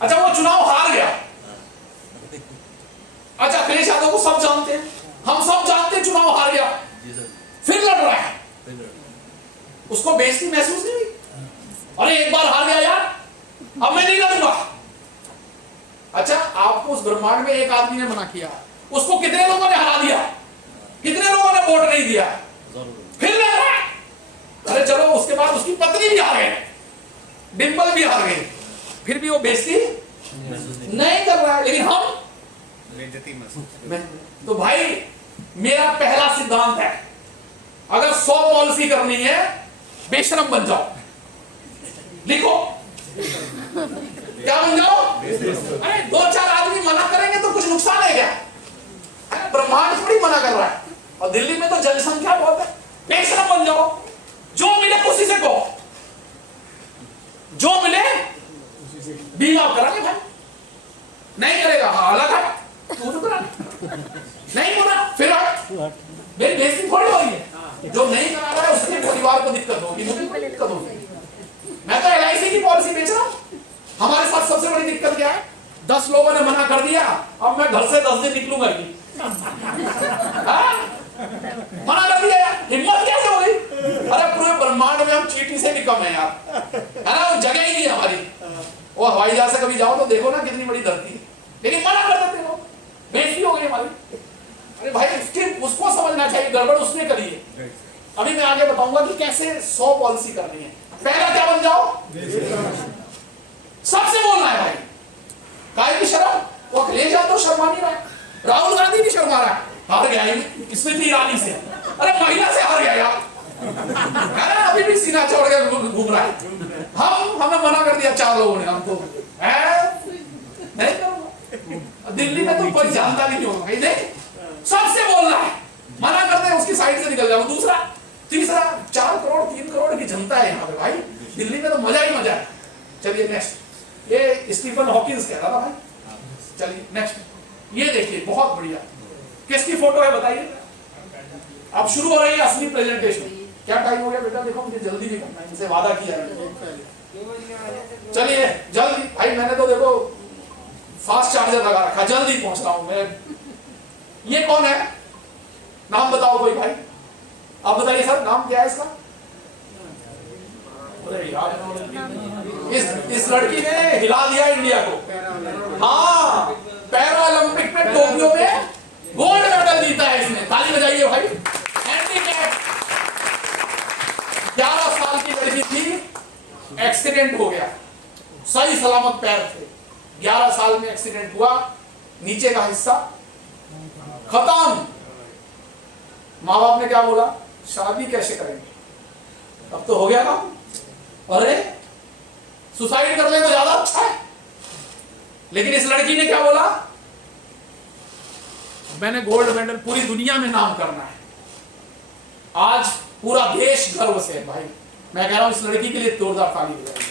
अच्छा, वो चुनाव हार गया। अच्छा, अखिलेश यादव को सब जानते हैं, हम सब जानते हैं, चुनाव हार गया, फिर लड़ रहा है। उसको बेइज्जती महसूस नहीं हुई? अरे एक बार हार गया यार, अब मैं नहीं लड़ूंगा। अच्छा, आपको उस ब्रह्मांड में एक आदमी ने मना किया, उसको कितने लोगों ने हरा दिया, कितने लोगों ने वोट नहीं दिया, फिर लड़ रहा है। अरे चलो, उसके बाद उसकी पत्नी भी हार गई, डिंपल भी हार गई, फिर भी वो बेइज्जती नहीं कर रहा है। लेकिन हम तो भाई, मेरा पहला सिद्धांत है, अगर 100 पॉलिसी करनी है, बेशरम बन जाओ। लिखो, क्या बन जाओ? अरे 2-4 आदमी मना करेंगे तो कुछ नुकसान है क्या? ब्रह्मांड थोड़ी मना कर रहा है, और दिल्ली में तो जनसंख्या बहुत है। बेशरम बन जाओ, जो मिले उसी से कहो, जो मिले बीमा कराने भाई। नहीं करेगा, हाँ अलग है, तू तो करा नहीं बोला, फिर मेरी बेइज्जती थोड़ी हो रही है। जो नहीं करा रहा है उसके परिवार को दिक्कत होगी, मुझे कोई दिक्कत होगी। मैं तो LIC की पॉलिसी बेच रहा हूं। हमारे साथ सबसे बड़ी दिक्कत क्या है? 10 लोगों ने मना कर दिया, अब मैं घर से 10 दिन निकलूंगा ही। मना कर दिया यार, हिम्मत कैसे हो गई? अरे पूरे ब्रह्मांड में हम चींटी से भी कम है यार, है ना? जगह ही नहीं है हमारी। वो हवाई जहाज से कभी जाओ तो देखो ना कितनी बड़ी धरती है, लेकिन मना कर देते हो, बेइज्जती हो गई हमारी। अरे भाई, उसको समझना चाहिए, गड़बड़ उसने करी है। अभी मैं आगे बताऊंगा कि कैसे 100 पॉलिसी करनी है। पहला क्या बन जाओ? सबसे बोलना है भाई, काहे की शर्म? वो अखिलेश यादव शर्मा नहीं रहा है, राहुल गांधी भी शर्मा रहा है, हार गया स्मृति ईरानी से। अरे महिला से हार गया यार, है ना? अभी भी सीना छोड़ के घूम रहा है। हमें मना कर दिया 4 लोगों ने, हमको नहीं करूंगा। दिल्ली में तो कोई जानता नहीं होगा, सबसे बोलना है, मना करते हैं उसकी साइड से निकल जाओ। दूसरा, तीसरा, 4 करोड़ 3 करोड़ की जनता है यहाँ पे भाई, दिल्ली में तो मजा ही मजा है। चलिए नेक्स्ट, ये स्टीफन हॉकिंस कह रहा था भाई। चलिए नेक्स्ट, ये देखिए बहुत बढ़िया, किसकी फोटो है बताइए? अब शुरू हो रही है असली प्रेजेंटेशन। क्या टाइम हो गया बेटा? देखो मुझे जल्दी भी करना है, इनसे वादा किया है। चलिए जल्दी भाई, मैंने तो देखो फास्ट चार्जर लगा रखा, जल्दी पहुंच रहा हूं मैं। ये कौन है? नाम बताओ कोई भाई, आप बताइए सर, नाम क्या है इसका? अरे यार, इस लड़की ने हिला दिया इंडिया को। हाँ, पैरा ओलंपिक में टोक्यो में गोल्ड मेडल जीता है इसने, ताली बजाइए भाई। 11 साल की लड़की थी, एक्सीडेंट हो गया, सही सलामत पैर थे, 11 साल में एक्सीडेंट हुआ, नीचे का हिस्सा खत्म। माँ बाप ने क्या बोला? शादी कैसे करेंगे? अब तो हो गया ना, अरे सुसाइड कर ले तो ज्यादा अच्छा है। लेकिन इस लड़की ने क्या बोला? मैंने गोल्ड मेडल, पूरी दुनिया में नाम करना है। आज पूरा देश गर्व से भाई, मैं कह रहा हूं इस लड़की के लिए जोरदार ताली बजाइए।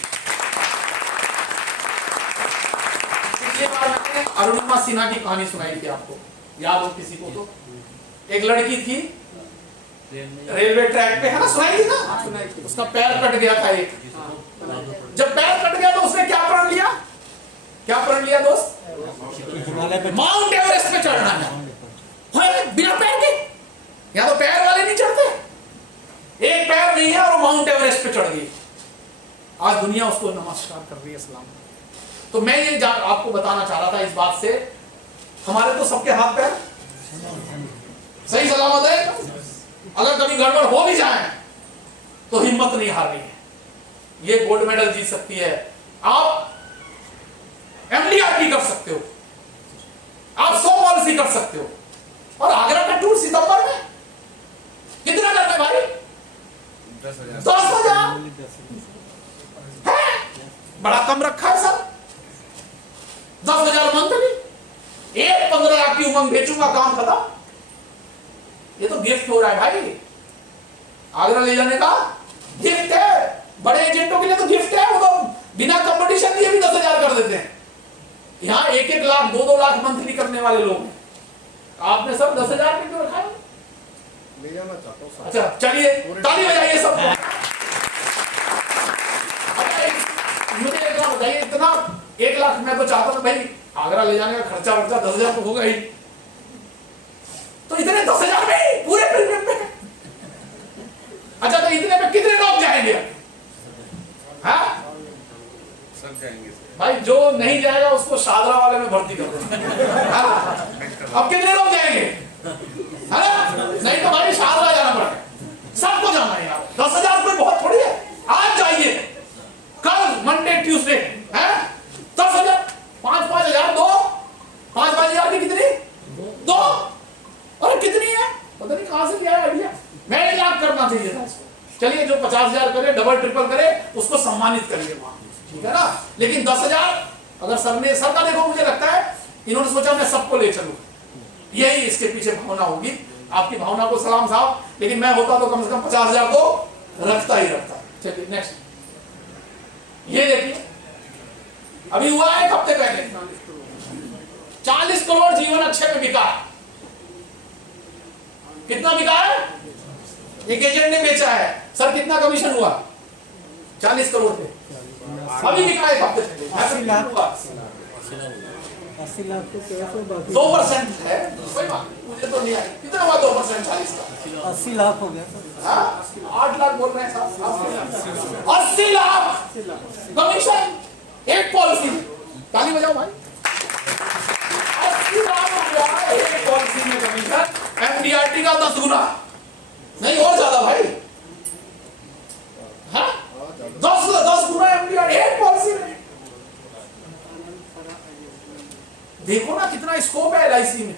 पिछली बार मैंने अरुणिमा सिन्हा की कहानी सुनाई थी, आपको याद हो किसी को? तो एक लड़की थी रेलवे ट्रैक पे, है ना? सुनाई थी ना? उसका पैर कट गया था एक। जब पैर कट गया तो उसने क्या प्रण लिया? क्या प्रण लिया दोस्त? माउंट एवरेस्ट पे चढ़ना है। बिना पैर के, या तो पैर वाले नहीं चढ़ते, एक पैर नहीं है और माउंट एवरेस्ट पे चढ़ गई। आज दुनिया उसको नमस्कार कर रही है, सलाम। तो मैं ये आपको बताना चाह रहा था इस बात से, हमारे तो सबके हाथ पैर सही सलामत है। अगर कभी गड़बड़ हो भी जाए तो हिम्मत नहीं हारनी है, ये गोल्ड मेडल जीत सकती है। आप MDRT कर सकते हो, आप 100 पॉलिसी कर सकते हो, और आगरा का टूर सितंबर में कितना करते हैं भाई? 10,000 बड़ा कम रखा है सर। 10,000 मंथली, एक 15,00,000 की उमंग बेचूंगा, काम खत्म। ये तो गिफ्ट हो रहा है भाई, आगरा ले जाने का गिफ्ट है। बड़े एजेंटों के लिए तो गिफ्ट है, वो तो बिना कंपटीशन दिए भी 10,000 कर देते हैं। यहाँ 1-1 लाख 2-2 लाख मंथली करने वाले लोग हैं। आपने सब 10,000 में क्यों रखा है? ले जाना चाहता हूँ सर। अच्छा चलिए ताली बजाइए सबको। मुझे एक बात बताइए, इतना 1 लाख मैं तो चाहता था भाई, आगरा ले जाने का खर्चा वर्चा 10,000 तो होगा ही, तो इतने 10,000 में पूरे प्रीमियम में। अच्छा तो इतने में कितने लोग जाएंगे? हाँ सब जाएंगे भाई, जो नहीं जाएगा उसको शादरा वाले में भर्ती कर दो। हाँ? अब कितने लोग जाएंगे? है ना? नहीं तो भाई शादरा जाना पड़ेगा, सबको जाना है यार। 10,000 कोई बहुत थोड़ी है। आज जाइए, कल मंडे ट्यूसडे है 10,000, 5-5 हजार दो, 5-5 हजार की कितनी दो, और कितनी है पता नहीं कहां से लिया आइडिया। मैं 1 लाख करना चाहिए था इसको। चलिए जो 50,000 करे, डबल ट्रिपल करे, उसको सम्मानित करिए वहां, ठीक है ना। लेकिन 10,000 अगर सर का देखो, मुझे लगता है इन्होंने सोचा मैं सबको ले चलूं, यही इसके पीछे भावना होगी। आपकी भावना को सलाम साहब, लेकिन मैं होता तो कम से कम 50,000 को रखता ही रखता। चलिए नेक्स्ट, ये देखिए अभी हुआ है 1 हफ्ते पहले 40 करोड़ जीवन अक्षय में बिका। कितना बिका है? एक एजेंट ने बेचा है। सर कितना कमीशन हुआ? 40 करोड़ पे अभी बिका 1 हफ्ते पहले 80 लाख। 2% है, कोई बात नहीं, मुझे तो नहीं आई। कितना हुआ 2% 40 का? 80 लाख हो गया सर। 8 लाख बोल रहे हैं साहब। 80 लाख कमीशन एक पॉलिसी। ताली बजाओ भाई। 80 लाख हो गया एक पॉलिसी में कमीशन। एमडीआरटी का 10 गुना नहीं और ज्यादा भाई। हाँ 10 गुना एमडीआरटी एक पॉलिसी में। देखो ना कितना स्कोप है एलआईसी में।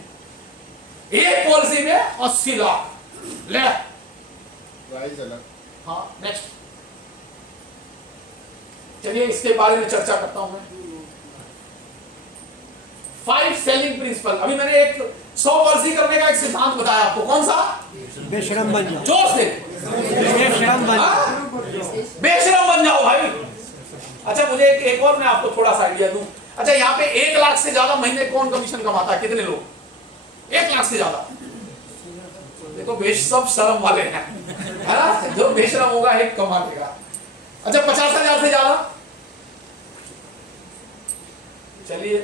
एक पॉलिसी में 80 लाख ले। प्राइस अलग। हाँ नेक्स्ट, चलिए इसके बारे में चर्चा करता हूं मैं। 5 सेलिंग प्रिंसिपल। अभी मैंने एक 100 पॉलिसी करने का एक सिद्धांत बताया आपको। कौन सा? बेशरम बन जाओ। जोर से बेशरम बन हाँ? बेशरम बन जाओ भाई। अच्छा मुझे एक और मैं आपको थोड़ा सा आइडिया दूं। अच्छा यहाँ पे 1 लाख से ज्यादा महीने कौन कमीशन कमाता है? कितने लोग? 1 लाख से ज्यादा। देखो सब शर्म वाले हैं, है ना। जो बेशरम होगा एक कमा लेगा। अच्छा 50,000 से ज्यादा? चलिए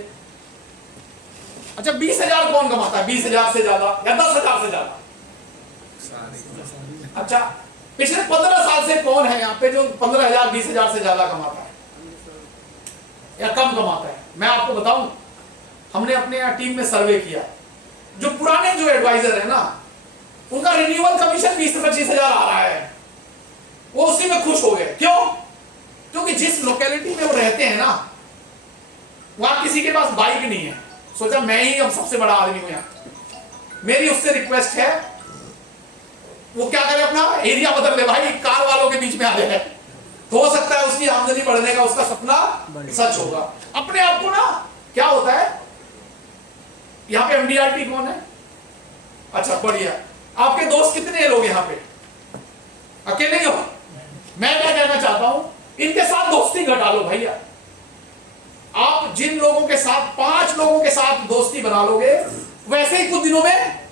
अच्छा 20,000 कौन कमाता है? 20,000 से ज्यादा या 10,000 से ज्यादा? अच्छा पिछले 15 साल से कौन है यहाँ पे जो 15,000 20,000 से ज्यादा कमाता है या कम कमाता है? मैं आपको बताऊं, हमने अपने यहाँ टीम में सर्वे किया। जो पुराने जो एडवाइजर है ना, उनका रिन्यूअल कमीशन 20 से 25,000 आ रहा है। वो उसी में खुश हो गए। क्यों? क्योंकि जिस लोकेलिटी में वो रहते हैं ना, वहां किसी के पास बाइक नहीं है। सोचा मैं ही अब सबसे बड़ा आदमी हूं यहाँ। मेरी उससे रिक्वेस्ट है वो क्या करे, अपना एरिया बदल ले भाई, कार वालों के बीच में आ जाए। तो हो सकता है उसकी आमदनी बढ़ने का उसका सपना सच होगा। अपने आप को ना क्या होता है, यहाँ पे एमडीआरटी कौन है? अच्छा बढ़िया। आपके दोस्त कितने लोग यहाँ पे? अकेले ही हो? मैं क्या कहना चाहता हूं, इनके साथ दोस्ती घटा लो भैया। आप जिन लोगों के साथ 5 लोगों के साथ दोस्ती बना लोगे, वैसे ही कुछ दिनों में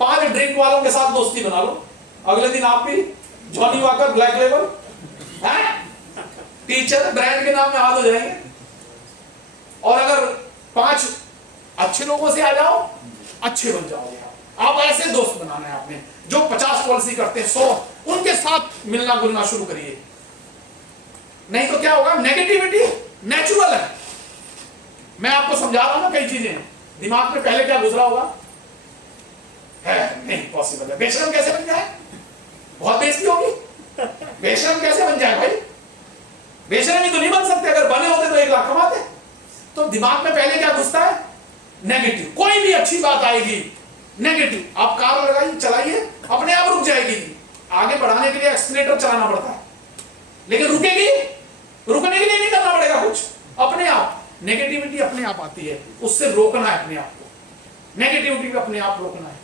5 ड्रिंक वालों के साथ दोस्ती बना लो। अगले दिन आप भी Johnny walker black label teacher brand के नाम में हाथ हो जाएंगे। और अगर 5 अच्छे लोगों से आ जाओ, अच्छे बन जाओगे। आप ऐसे दोस्त बनाना है आपने जो 50 पॉलिसी करते हैं, 100, उनके साथ मिलना जुलना शुरू करिए। नहीं तो क्या होगा, नेगेटिविटी नेचुरल है। मैं आपको समझा रहा हूं ना कई चीजें, दिमाग में पहले क्या गुजरा होगा, है नहीं पॉसिबल है। बेशरम कैसे बन जाए? बहुत बेइज्जती होगी। बेशरम कैसे बन जाए भाई? बेशरम ही तो नहीं बन सकते। अगर बने होते तो 1 लाख कमाते। तो दिमाग में पहले क्या घुसता है, नेगेटिव। कोई भी अच्छी बात आएगी नेगेटिव। आप कार लगाइए, चलाइए, अपने आप रुक जाएगी। आगे बढ़ाने के लिए एक्सीलरेटर चलाना पड़ता है, लेकिन रुकेगी, रुकने के लिए नहीं करना पड़ेगा कुछ, अपने आप। नेगेटिविटी अपने आप आती है, उससे रोकना है अपने आप को। नेगेटिविटी अपने आप रोकना है।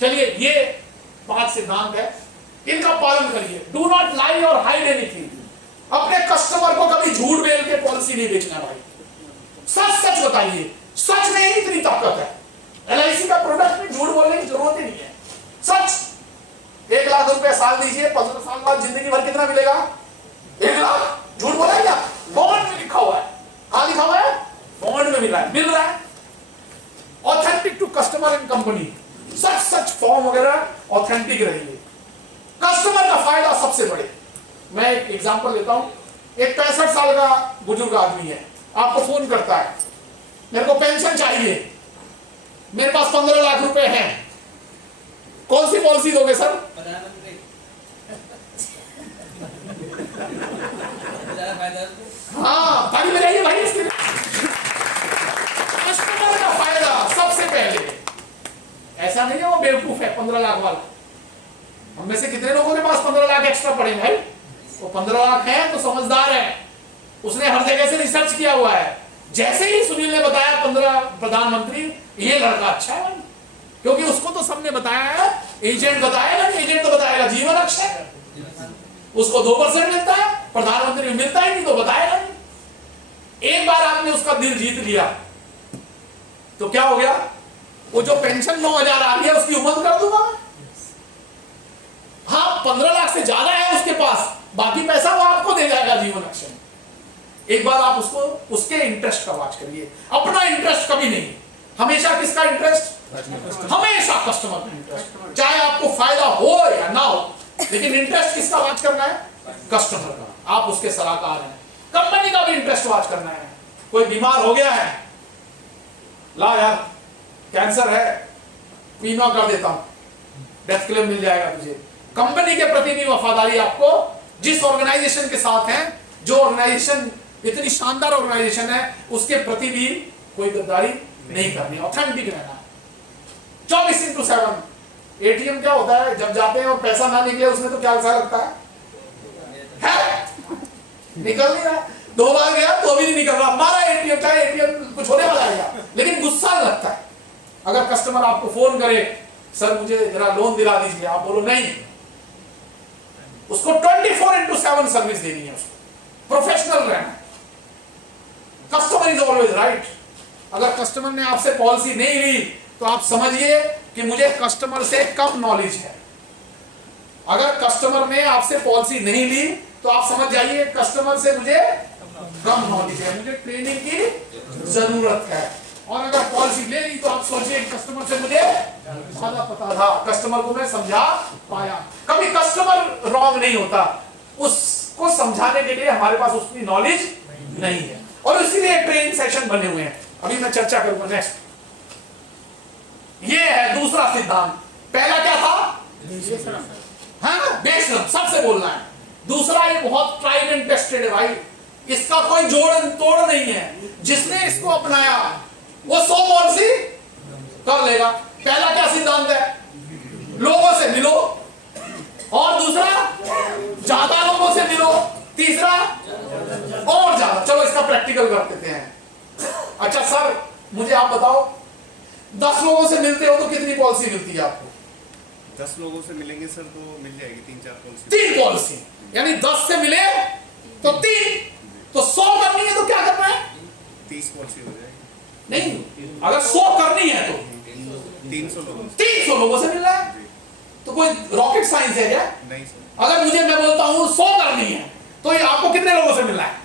चलिए ये 5 सिद्धांत है, इनका पालन करिए। डू नॉट लाई और हाइड एनीथिंग। अपने कस्टमर को कभी झूठ बोल के पॉलिसी नहीं बेचना भाई। सच सच बताइए, सच में ही इतनी ताकत है। LIC का प्रोडक्ट में झूठ बोलने की जरूरत ही नहीं है। सच 1 लाख रुपए साल दीजिए, 15 साल बाद जिंदगी भर कितना मिलेगा? 1 लाख। झूठ बोला है क्या? बॉन्ड में लिखा हुआ है। कहां लिखा हुआ है? बॉन्ड में मिल रहा है। Authentic to customer and company, सच सच फॉर्म वगैरह ऑथेंटिक रहिए, कस्टमर का फायदा सबसे बड़े। मैं एक एग्जांपल लेता हूं। एक 65 साल का बुजुर्ग आदमी है, आपको फोन करता है, मेरे को पेंशन चाहिए, मेरे पास 15 लाख रुपए हैं, कौन सी पॉलिसी दोगे सर? हाँ, ताली बजाइए भाई इसके लिए। कस्टमर का फायदा सबसे पहले। ऐसा नहीं है वो बेवकूफ है 15 लाख वाला। हम में से कितने लोगों के पास 15 लाख एक्स्ट्रा पड़े भाई? वो 15 लाख है तो समझदार है, उसने हर जगह से रिसर्च किया हुआ है। जैसे ही सुनील ने बताया 15 प्रधानमंत्री, ये लड़का अच्छा है, क्योंकि उसको तो सबने बताया है। एजेंट बताएगा, एजेंट तो बताएगा जीवन अक्षय, उसको 2% मिलता है, प्रधानमंत्री में मिलता ही नहीं तो बताएगा नहीं। एक बार आपने उसका दिल जीत लिया तो क्या हो गया? वो जो पेंशन 9,000 आ रही है उसकी उम्र कर दूंगा। हाँ, 15 लाख से ज्यादा है उसके पास, बाकी पैसा वो आपको दे जाएगा जीवन अक्षय। एक बार आप उसको उसके इंटरेस्ट का वॉच करिए, अपना इंटरेस्ट कभी नहीं। हमेशा किसका इंटरेस्ट? हमेशा कस्टमर का इंटरेस्ट, चाहे आपको फायदा हो या ना हो, लेकिन इंटरेस्ट किसका वॉच करना है? कस्टमर का। आप उसके सलाहकार हैं। कंपनी का भी इंटरेस्ट वॉच करना है। कोई बीमार हो गया है, ला यार कैंसर है, बीमा कर देता हूं, डेथ क्लेम मिल जाएगा तुझे। कंपनी के प्रति भी वफादारी आपको, जिस ऑर्गेनाइजेशन के साथ है, जो ऑर्गेनाइजेशन इतनी शानदार ऑर्गेनाइजेशन है, उसके प्रति भी कोई गद्दारी नहीं करनी, ऑथेंटिक रहना। 24/7। एटीएम क्या होता है? जब जाते हैं और पैसा ना निकले उसमें तो क्या अच्छा लगता है? निकल नहीं रहा। 2 बार गया तो भी नहीं निकल रहा, हमारा एटीएम, चाहे एटीएम कुछ होने वाला है, लेकिन गुस्सा लगता है। अगर कस्टमर आपको फोन करे, सर मुझे जरा लोन दिला दीजिए, आप बोलो नहीं, उसको 24/7 सर्विस देनी है, उसको प्रोफेशनल रहना है। Customer is always right. अगर कस्टमर ने आपसे पॉलिसी नहीं ली तो आप समझिए कि मुझे कस्टमर से कम नॉलेज है। अगर कस्टमर ने आपसे पॉलिसी नहीं ली तो आप समझ जाइए कस्टमर से मुझे कम नॉलेज है, मुझे ट्रेनिंग की जरूरत है। और अगर पॉलिसी ले ली तो आप सोचिए कस्टमर से मुझे ज्यादा पता था, कस्टमर को मैं समझा पाया। कभी कस्टमर रॉन्ग नहीं होता, उसको समझाने के लिए हमारे पास उसकी नॉलेज नहीं है, और इसीलिए ट्रेनिंग सेशन बने हुए हैं। अभी मैं चर्चा करूंगा नेक्स्ट। ये है दूसरा सिद्धांत। पहला क्या था? हाँ, बेशर्म, सबसे बोलना है। दूसरा ये बहुत ट्राइड एंड टेस्टेड है भाई, इसका कोई जोड़ तोड़ नहीं है। जिसने इसको अपनाया वो 100 पॉलिसी कर लेगा। पहला क्या सिद्धांत है? लोगों से मिलो, और दूसरा ज्यादा लोगों से मिलो, तीसरा और ज्यादा। चलो इसका प्रैक्टिकल कर देते हैं। अच्छा सर मुझे आप बताओ, 10 लोगों से मिलते हो तो कितनी पॉलिसी मिलती है आपको? 10 लोगों से मिलेंगे सर तो मिल जाएगी 3-4 पॉलिसी। 3 पॉलिसी, यानी 10 से मिले तो 3, तो 100 करनी है तो क्या करना है? 30 पॉलिसी हो जाएगी। नहीं, अगर 100 करनी है तो 300 लोगों से मिलना है। तो कोई रॉकेट साइंस है क्या? नहीं सर। अगर मुझे मैं बोलता हूँ 100 करनी है तो ये आपको कितने लोगों से मिलना है?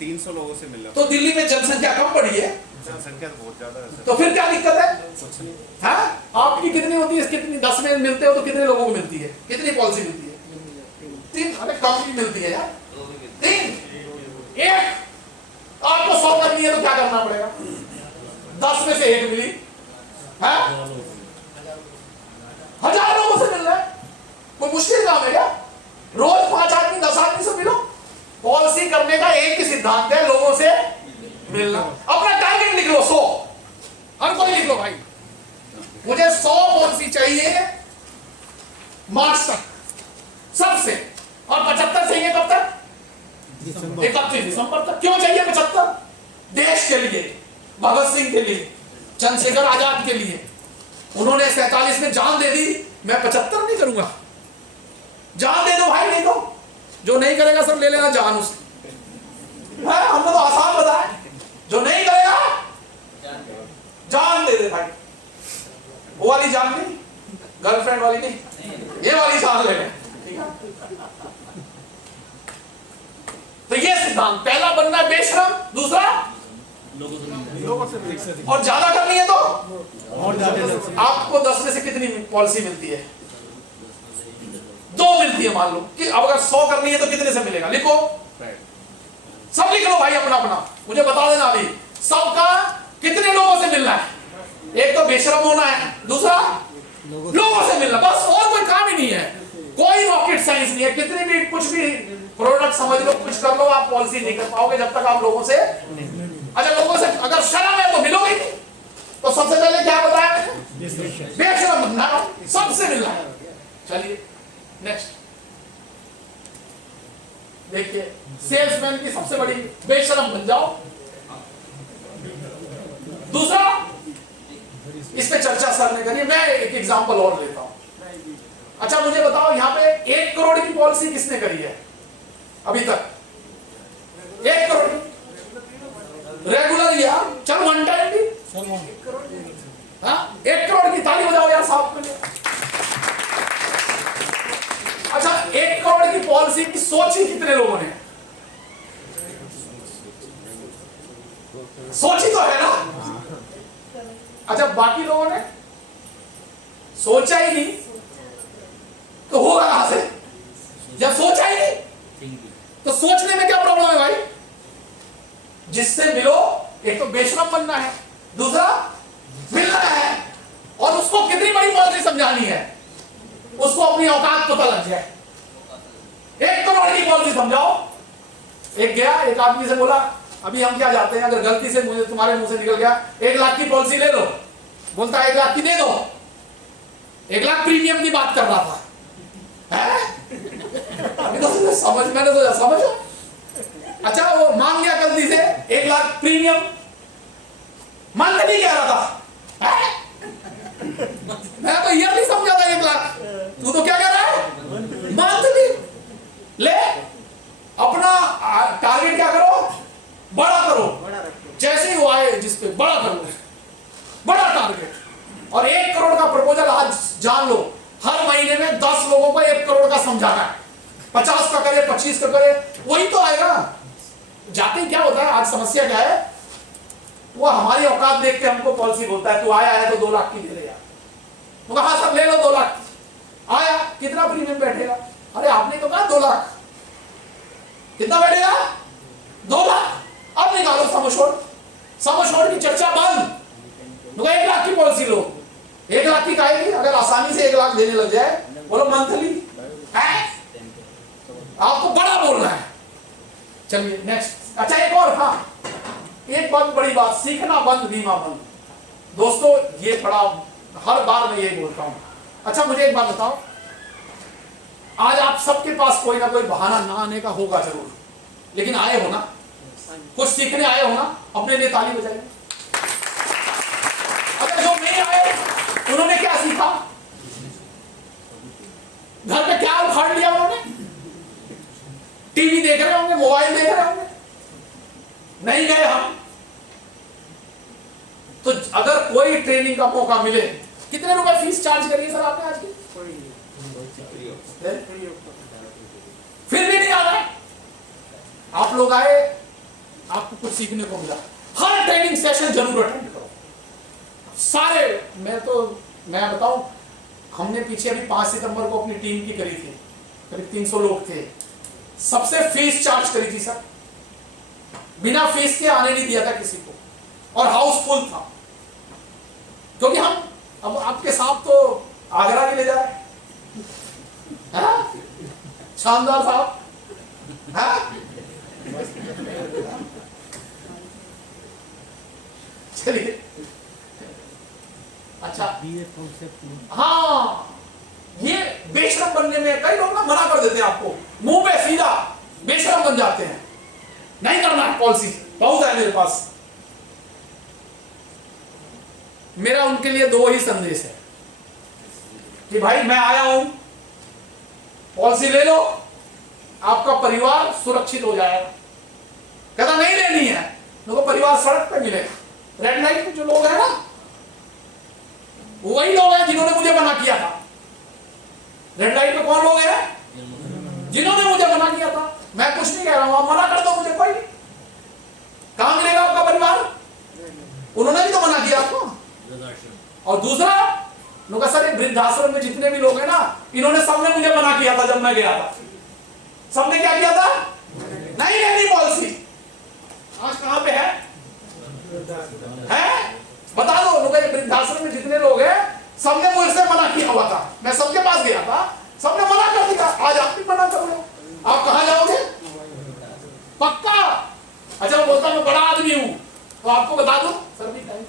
300 लोगों से मिलना। तो दिल्ली में जनसंख्या कम पड़ी है, जनसंख्या बहुत ज्यादा है सर। तो फिर क्या दिक्कत है? कुछ नहीं। हाँ, आपकी कितनी होती है? कितनी? 10 में मिलते हो तो कितने लोगों को मिलती है? कितनी पॉलिसी मिलती है? 3। अरे कम ही मिलती है यार, 3। 1 आपको 100 करनी है तो क्या करना पड़ेगा? 10 में से 1 मिली, हाँ? 1000 लोगों से मिल रहा है, कोई मुश्किल काम है क्या? रोज 5 आदमी 10 आदमी से मिलो। पॉलिसी करने का एक ही सिद्धांत है, लोगों से मिलना। अपना टारगेट लिख लो 100, हर कोई लिख लो भाई, मुझे 100 पॉलिसी चाहिए मार्च तक सबसे, और 75 चाहिए कब तक? 31 दिसंबर तक। क्यों चाहिए 75? देश के लिए, भगत सिंह के लिए, चंद्रशेखर आजाद के लिए। उन्होंने 47 में जान दे दी, मैं 75 नहीं करूंगा। जान दे दो भाई, नहीं तो जो नहीं करेगा सब ले लेना जान उसकी। हमने तो आसान बताया, जो नहीं करेगा जान दे दे भाई। वो वाली जान नहीं, गर्लफ्रेंड वाली नहीं, ये वाली जान ले ले, ठीक है। तो ये सिद्धांत, पहला बनना है बेशरम, दूसरा लोगों से और ज्यादा करनी है तो और ज्यादा आपको 10 में से कितनी पॉलिसी मिलती है? 2 मिलती है मान लो कि अब अगर 100 करनी है तो कितने से मिलेगा? लिखो, सब लिख लो भाई अपना अपना, मुझे बता देना अभी सबका कितने लोगों से मिलना है। एक तो बेशरम होना है, दूसरा लोगों से मिलना, बस और कोई काम ही नहीं है, कोई रॉकेट साइंस नहीं है। कितनी भी कुछ भी प्रोडक्ट समझ लो, कुछ कर लो, आप पॉलिसी नहीं कर पाओगे जब तक आप लोगों से, अच्छा लोगों से अगर शर्म है तो मिलोगे नहीं। तो सबसे पहले क्या बताया मैंने? बेशरम बनना, सबसे मिलना है। चलिए नेक्स्ट देखिए, सेल्समैन की सबसे बड़ी, बेशरम बन जाओ। दूसरा, इस पे चर्चा सर ने करी, मैं एक एग्जांपल और लेता हूं। अच्छा मुझे बताओ, यहां पे 1 करोड़ की पॉलिसी किसने करी है अभी तक? 1 करोड़ रेगुलर या चल वन टाइम भी, हाँ 1 करोड़ की ताली बजाओ यार साहब के लिए। अच्छा 1 करोड़ की पॉलिसी की सोची कितने लोगों ने? सोची तो है ना। अच्छा बाकी लोगों ने सोचा ही नहीं तो होगा कहां से? जब सोचा ही नहीं तो सोचने में क्या प्रॉब्लम है भाई? जिससे मिलो, एक तो बेशरम बनना है, दूसरा मिलना है, और उसको कितनी बड़ी पॉलिसी समझानी है, उसको अपनी औकात पता लग जाए। 1 करोड़ की पॉलिसी समझाओ। एक गया, एक आदमी से बोला, अभी हम क्या जाते हैं, अगर गलती से मुझे तुम्हारे मुंह से निकल गया 1 लाख की पॉलिसी ले लो, बोलता है 1 लाख की दे दो। 1 लाख प्रीमियम की बात कर रहा था, अभी तो समझ, मैंने तो समझो। अच्छा वो मान गया गलती से 1 लाख प्रीमियम, मंथली कह रहा था, मैं तो ईयर नहीं समझा था 1 लाख, तू तो क्या कह रहा है मंथली। ले अपना टारगेट क्या करो, बड़ा करो, जैसे ही वो आए जिसपे बड़ा करो, बड़ा टारगेट। और 1 करोड़ का प्रपोजल आज जान लो, हर महीने में 10 लोगों को 1 करोड़ का समझाना है। 50 का करे, 25 का करे, वही तो आएगा। जाते ही क्या होता है, आज समस्या क्या है, वो हमारी औकात देख के हमको पॉलिसी बोलता है, तू आया है तो 2 लाख की दे दे यार। तो कहा सर ले लो 2 लाख की। आया, कितना प्रीमियम बैठेगा? अरे आपने तो कहा 2 लाख, कितना बैठेगा? 2 लाख। अब निकालो समझोड़ की चर्चा बंद। 1 लाख की पॉलिसी लो, 1 लाख की काहेगी? अगर आसानी से 1 लाख देने लग जाए, बोलो मंथली है, आपको बड़ा बोलना है। चलिए नेक्स्ट। अच्छा एक और, हाँ एक बहुत बड़ी बात, सीखना बंद बीमा बंद। दोस्तों ये बड़ा, हर बार मैं यही बोलता हूं। अच्छा मुझे एक बात बताओ, आज आप सबके पास कोई ना कोई बहाना ना आने का होगा जरूर, लेकिन आए हो ना, कुछ सीखने आए हो ना, अपने लिए ताली बजाइए। अगर जो नहीं आए उन्होंने क्या सीखा? घर पे क्या उखाड़ लिया उन्होंने? टीवी देख रहे होंगे, मोबाइल देख रहे होंगे, नहीं गए हम। तो अगर कोई ट्रेनिंग का मौका मिले, कितने रुपए फीस चार्ज करिए सर आपने आज की? फिर भी नहीं आ रहा है। आप लोग आए, आपको कुछ सीखने को मिला, हर ट्रेनिंग सेशन जरूर अटेंड करो सारे। मैं बताऊं, हमने पीछे अभी 5 सितंबर को अपनी टीम की करी थी, करीब 300 लोग थे, सबसे फीस चार्ज करी थी सर, बिना फीस के आने नहीं दिया था किसी को, और हाउसफुल था। क्योंकि हम अब आपके साथ तो आगरा भी ले जा रहे हैं, शानदार साहब, चलिए। अच्छा हाँ, ये बेशरम बनने में कई लोग ना मना कर देते हैं आपको, मुंह पे सीधा बेशरम बन जाते हैं, नहीं करना है पॉलिसी। बहुत है मेरे पास, मेरा उनके लिए 2 ही संदेश है कि भाई मैं आया हूं, पॉलिसी ले लो, आपका परिवार सुरक्षित हो जाएगा। कहता नहीं लेनी है, लोगों परिवार सड़क पे मिले। रेड लाइट पे जो लोग हैं ना, वही लोग हैं जिन्होंने मुझे मना किया था। रेड लाइट पे कौन लोग हैं? जिन्होंने मुझे मना किया था। मैं कुछ नहीं कह रहा हूं, आप मना कर दो मुझे, कोई कहां मिलेगा आपका परिवार? उन्होंने भी तो मना किया आपको। और दूसरा लोग, सर एक वृद्धाश्रम में जितने भी लोग हैं ना, इन्होंने सबने मुझे मना किया था जब मैं गया था। सबने क्या किया था? नहीं लेनी पॉलिसी। आज कहां पे है? बता दो लोग, वृद्धाश्रम में जितने लोग हैं सबने मुझसे मना किया हुआ था। मैं सबके पास गया था, सबने मना कर दिया। आज आप भी मना कर लो। आप कहां जाओगे? पक्का? अच्छा वो बोलता मैं बड़ा आदमी हूं, तो आपको बता दो सर भी टाइम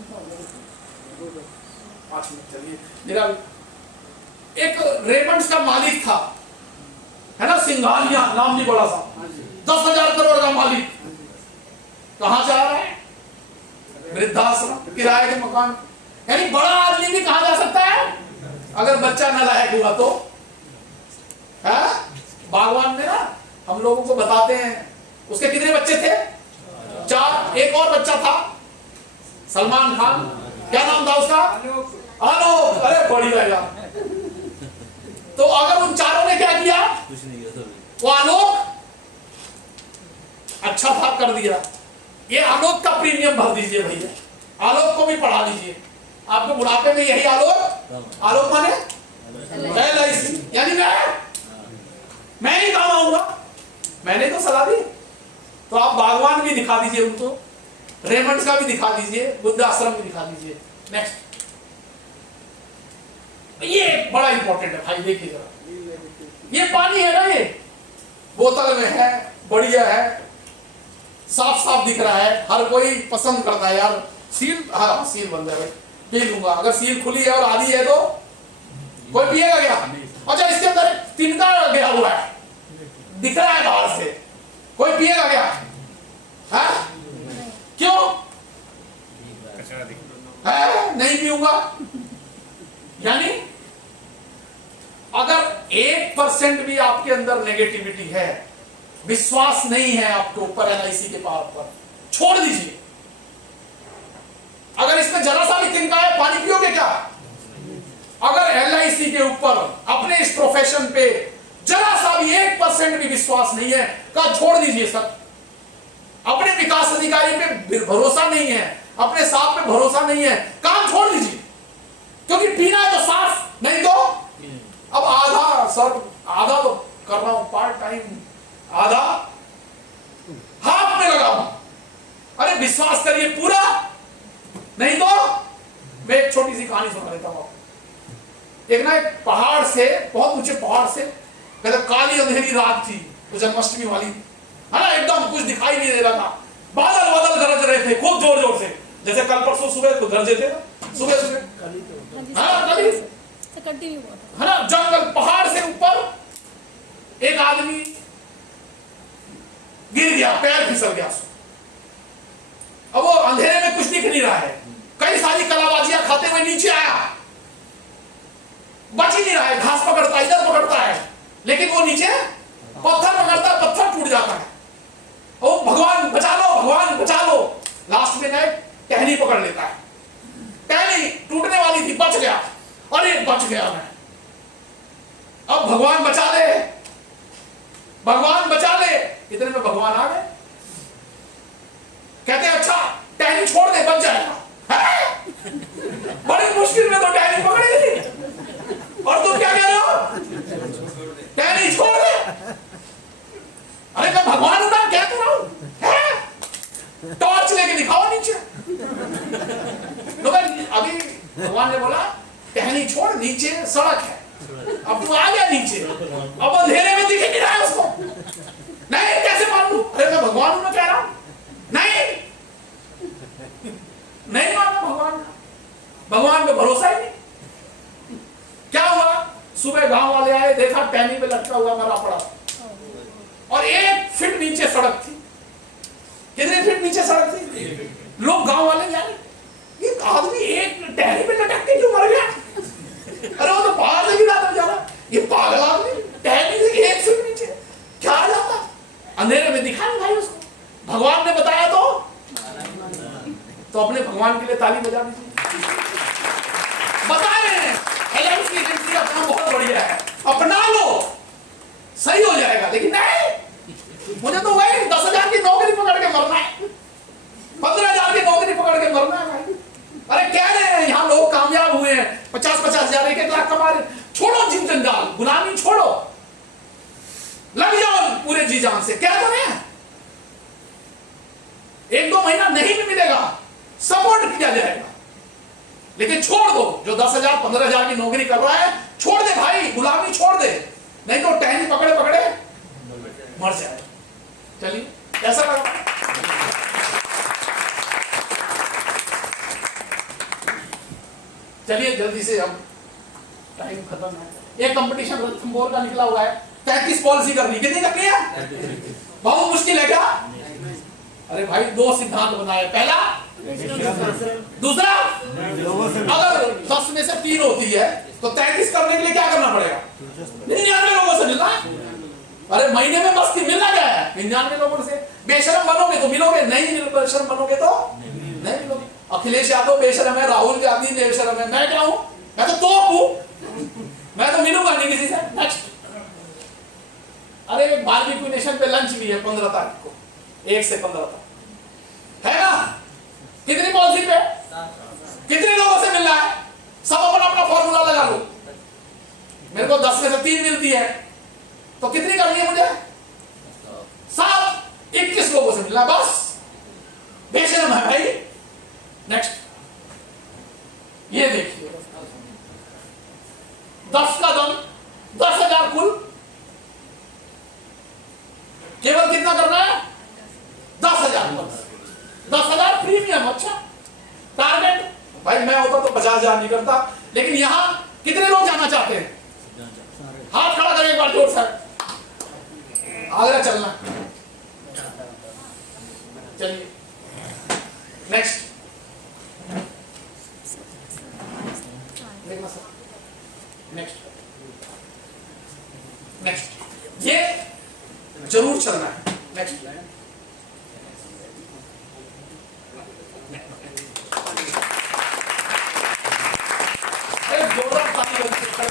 5 मिनट चलिए। मेरा एक रेमंड्स का मालिक था, है ना, सिंघानिया नाम भी बड़ा सा, 10,000 करोड़ का मालिक, कहां जा रहा है? वृद्धाश्रम, किराए के मकान। यानी बड़ा आदमी भी कहां जा सकता है अगर बच्चा नालायक हुआ तो? है बागवान में ना हम लोगों को बताते हैं, उसके कितने बच्चे थे? 4। एक और बच्चा था सलमान खान, क्या नाम था उसका? आलोक। अरे बढ़िया यार। तो अगर उन चारों ने क्या किया? कुछ नहीं किया। वो आलोक अच्छा था, कर दिया। ये आलोक का प्रीमियम भर दीजिए भैया, आलोक को भी पढ़ा दीजिए। आपको बुढ़ापे में यही आलोक माने LIC, यानी मैं ही काम आऊंगा, मैंने तो सलाह दी। तो आप बागवान भी दिखा दीजिए उनको, रेमंड्स का भी दिखा दीजिए, वृद्धाश्रम भी दिखा दीजिए। नेक्स्ट, ये बड़ा इंपॉर्टेंट है भाई, देखिए जरा। ये पानी है ना, ये बोतल में है, बढ़िया है, साफ साफ दिख रहा है, हर कोई पसंद करता है यार। सील, हाँ सील बंद है भाई, पी लूंगा। अगर सील खुली है और आधी है तो कोई पिएगा क्या? अच्छा इसके अंदर एक तिनका गया हुआ है, दिख रहा है बाहर से, कोई पिएगा क्या? है? क्यों? है? नहीं पीऊंगा। यानी अगर 1% भी आपके अंदर नेगेटिविटी है, विश्वास नहीं है आपके ऊपर LIC के पावर पर, छोड़ दीजिए। अगर इसमें जरा सा भी तिनका है, पानी पियोगे क्या? अगर LIC के ऊपर अपने इस प्रोफेशन पे जरा सा भी 1% भी विश्वास नहीं है, कहा छोड़ दीजिए सर। अपने विकास अधिकारी पे भरोसा नहीं है, अपने साथ पे भरोसा नहीं है, काम छोड़ दीजिए। क्योंकि पीना है तो साफ, नहीं तो अब आधा, सर आधा तो कर रहा हूं पार्ट टाइम, आधा हाथ में लगाऊं। अरे विश्वास करिए पूरा, नहीं तो मैं एक छोटी सी कहानी सुना देता हूं। एक ना एक पहाड़ से, बहुत ऊंचे पहाड़ से, कहते काली अंधेरी रात थी, तो जन्माष्टमी वाली, है ना, एकदम कुछ दिखाई नहीं दे रहा था, बादल बादल गरज रहे थे खूब जोर जोर से, जैसे कल परसों सुबह तो गरजे थे ना, सुबह सुबह, है ना, जंगल, पहाड़ से ऊपर एक आदमी गिर गया, पैर फिसल गया। अब वो अंधेरे में कुछ दिख नहीं रहा है, कई सारी कलाबाजियां खाते हुए नीचे आया, बच ही नहीं रहा है, घास पकड़ता है, इधर पकड़ता है, लेकिन वो नीचे पत्थर पकड़ता है, पत्थर टूट जाता है। ओ भगवान बचा लो, भगवान बचा लो। लास्ट में ना टहनी पकड़ लेता है, टहनी टूटने वाली थी, बच गया। अरे बच गया मैं, अब भगवान बचा ले, भगवान बचा ले। इतने में भगवान आ गए, कहते अच्छा टहनी छोड़ दे, बच जाएगा। बड़ी मुश्किल में तो टहनी पकड़ी थी, और तुम क्या कह रहे हो? टहनी छोड़ दे। अरे मैं भगवान हूं ना, क्या कर रहा हूं? टॉर्च लेके दिखाओ नीचे। अभी भगवान ने बोला टहनी छोड़, नीचे सड़क है। अब तू आ गया नीचे, अब अंधेरे में दिख नहीं रहा है उसको। नहीं कैसे मान लूं? अरे मैं भगवान हूं, मैं कह रहा हूं। नहीं माना भगवान का, भगवान पे भरोसा ही नहीं। क्या हुआ? सुबह गांव वाले आए, देखा टहनी पे लटका हुआ मरा पड़ा, और 1 फीट नीचे सड़क थी। कितने फीट नीचे सड़क थी? लोग गांव वाले जाने, ये आदमी एक टहनी पे लटक के क्यों मर गया? अरे वो तो पहाड़ से गिरा था बेचारा, ये पागल आदमी टहनी से 1 फीट नीचे क्या आ जाता? अंधेरे में दिखा नहीं भाई उसको, भगवान ने बताया तो ताली बजा दीजिए। बताएं एलएमसी एजेंसी का काम बहुत बढ़िया है, अपना लो सही हो जाएगा। लेकिन नहीं, मुझे तो वही 10,000 की नौकरी पकड़ के मरना है, 15,000 की नौकरी पकड़ के मरना है भाई। अरे कह रहे हैं यहाँ लोग कामयाब हुए हैं, 50-50 हजार 1-1 लाख कमा रहे। छोड़ो जिन जंजाल, गुलामी छोड़ो, लग जाओ पूरे जी जान से। क्या करें, 1-2 महीना नहीं भी मिलेगा, सपोर्ट किया जाएगा, लेकिन छोड़ दो। जो 10,000 15,000 की नौकरी कर रहा है छोड़ दे भाई, गुलामी छोड़ दे, नहीं तो टहनी पकड़े पकड़े मर जाए। चलिए कैसा लगा? चलिए जल्दी से, अब टाइम खत्म है। एक कंपटीशन रणथंभौर का निकला हुआ है, 33 पॉलिसी करनी, कितनी करनी है? बहुत मुश्किल है क्या? अरे भाई 2 सिद्धांत बनाए, पहला, दूसरा, अगर 10 में से 3 होती है तो 33 करने के लिए क्या करना पड़ेगा? 99 लोगों से मिलना। अरे महीने में मस्ती मिलना क्या है? 99 लोगों से। बेशरम बनोगे तो मिलोगे, नहीं बेशरम बनोगे तो नहीं मिलोगे। अखिलेश यादव बेशरम है, राहुल गांधी बेशरम है, मैं क्या हूं? मैं तो तोप हूं, मैं तो मिलूंगा नहीं किसी से। नेक्स्ट, अरे बारहवीं नेशन पे लंच भी है 15 तारीख को, 1 से 15 तक है ना? कितनी पॉलिसी पे, कितने लोगों से मिलना है? सब अपना अपना फॉर्मूला लगा लो। मेरे को 10 में से 3 मिलती है तो कितनी करनी है मुझे? 7, 21 लोगों से मिलना, बस। बेशरम है भाई। नेक्स्ट, ये देखिए 10 का दम, 10,000 कुल, केवल कितना करना है? 10,000, 10,000 प्रीमियम। अच्छा, टारगेट भाई मैं होता तो 50,000 नहीं करता, लेकिन यहां कितने लोग जाना चाहते हैं? हाथ खड़ा करें एक बार जोर से। आगरा चलना, चलिए नेक्स्ट। नेक्स्ट, नेक्स्ट, ये जरूर चलना है। नेक्स्ट, जोरदार ताली बजाइए।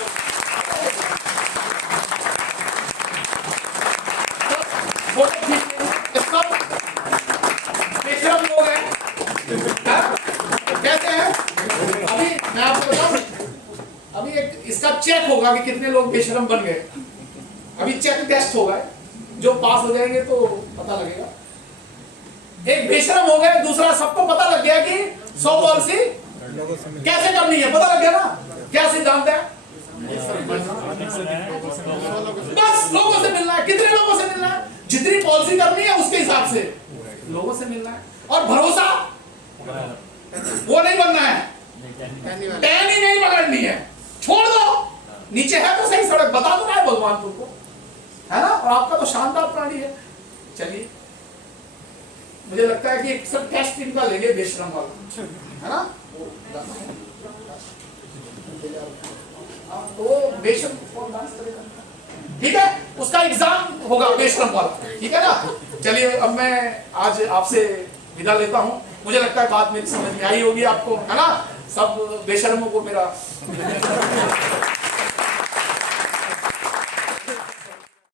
बेशरम लोग हैं, कैसे हैं? अभी मैं आपको बताऊं, अभी एक इसका चेक होगा कि कितने लोग बेशरम बन गए। अभी चेक टेस्ट होगा, जो पास हो जाएंगे तो पता लगेगा। एक बेशरम हो गए, दूसरा सबको पता लग गया कि 100 पॉलिसी कैसे करनी है, पता लग गया ना? क्या सिद्धांत है? बस लोगों से मिलना है। कितने लोगों से मिलना है? जितनी पॉलिसी करनी है उसके हिसाब से लोगों से मिलना है। और भरोसा वो नहीं बनना है, टहनी नहीं पकड़नी है, छोड़ दो। नीचे है तो सही सड़क, बता दो ना है भगवान तुमको, है ना? और आपका तो शानदार प्राणी है। चलिए, मुझे लगता है कि एक सब टेस्ट इनका लेंगे बेशरम वाला, है ना? तो बेशरम कौन डांस करेगा? ठीक है, उसका एग्जाम होगा बेशरम वाला, ठीक है ना? चलिए, अब मैं आज आपसे विदा लेता हूं। मुझे लगता है बात मेरी समझ में आई होगी आपको, है ना? सब बेशरमों को मेरा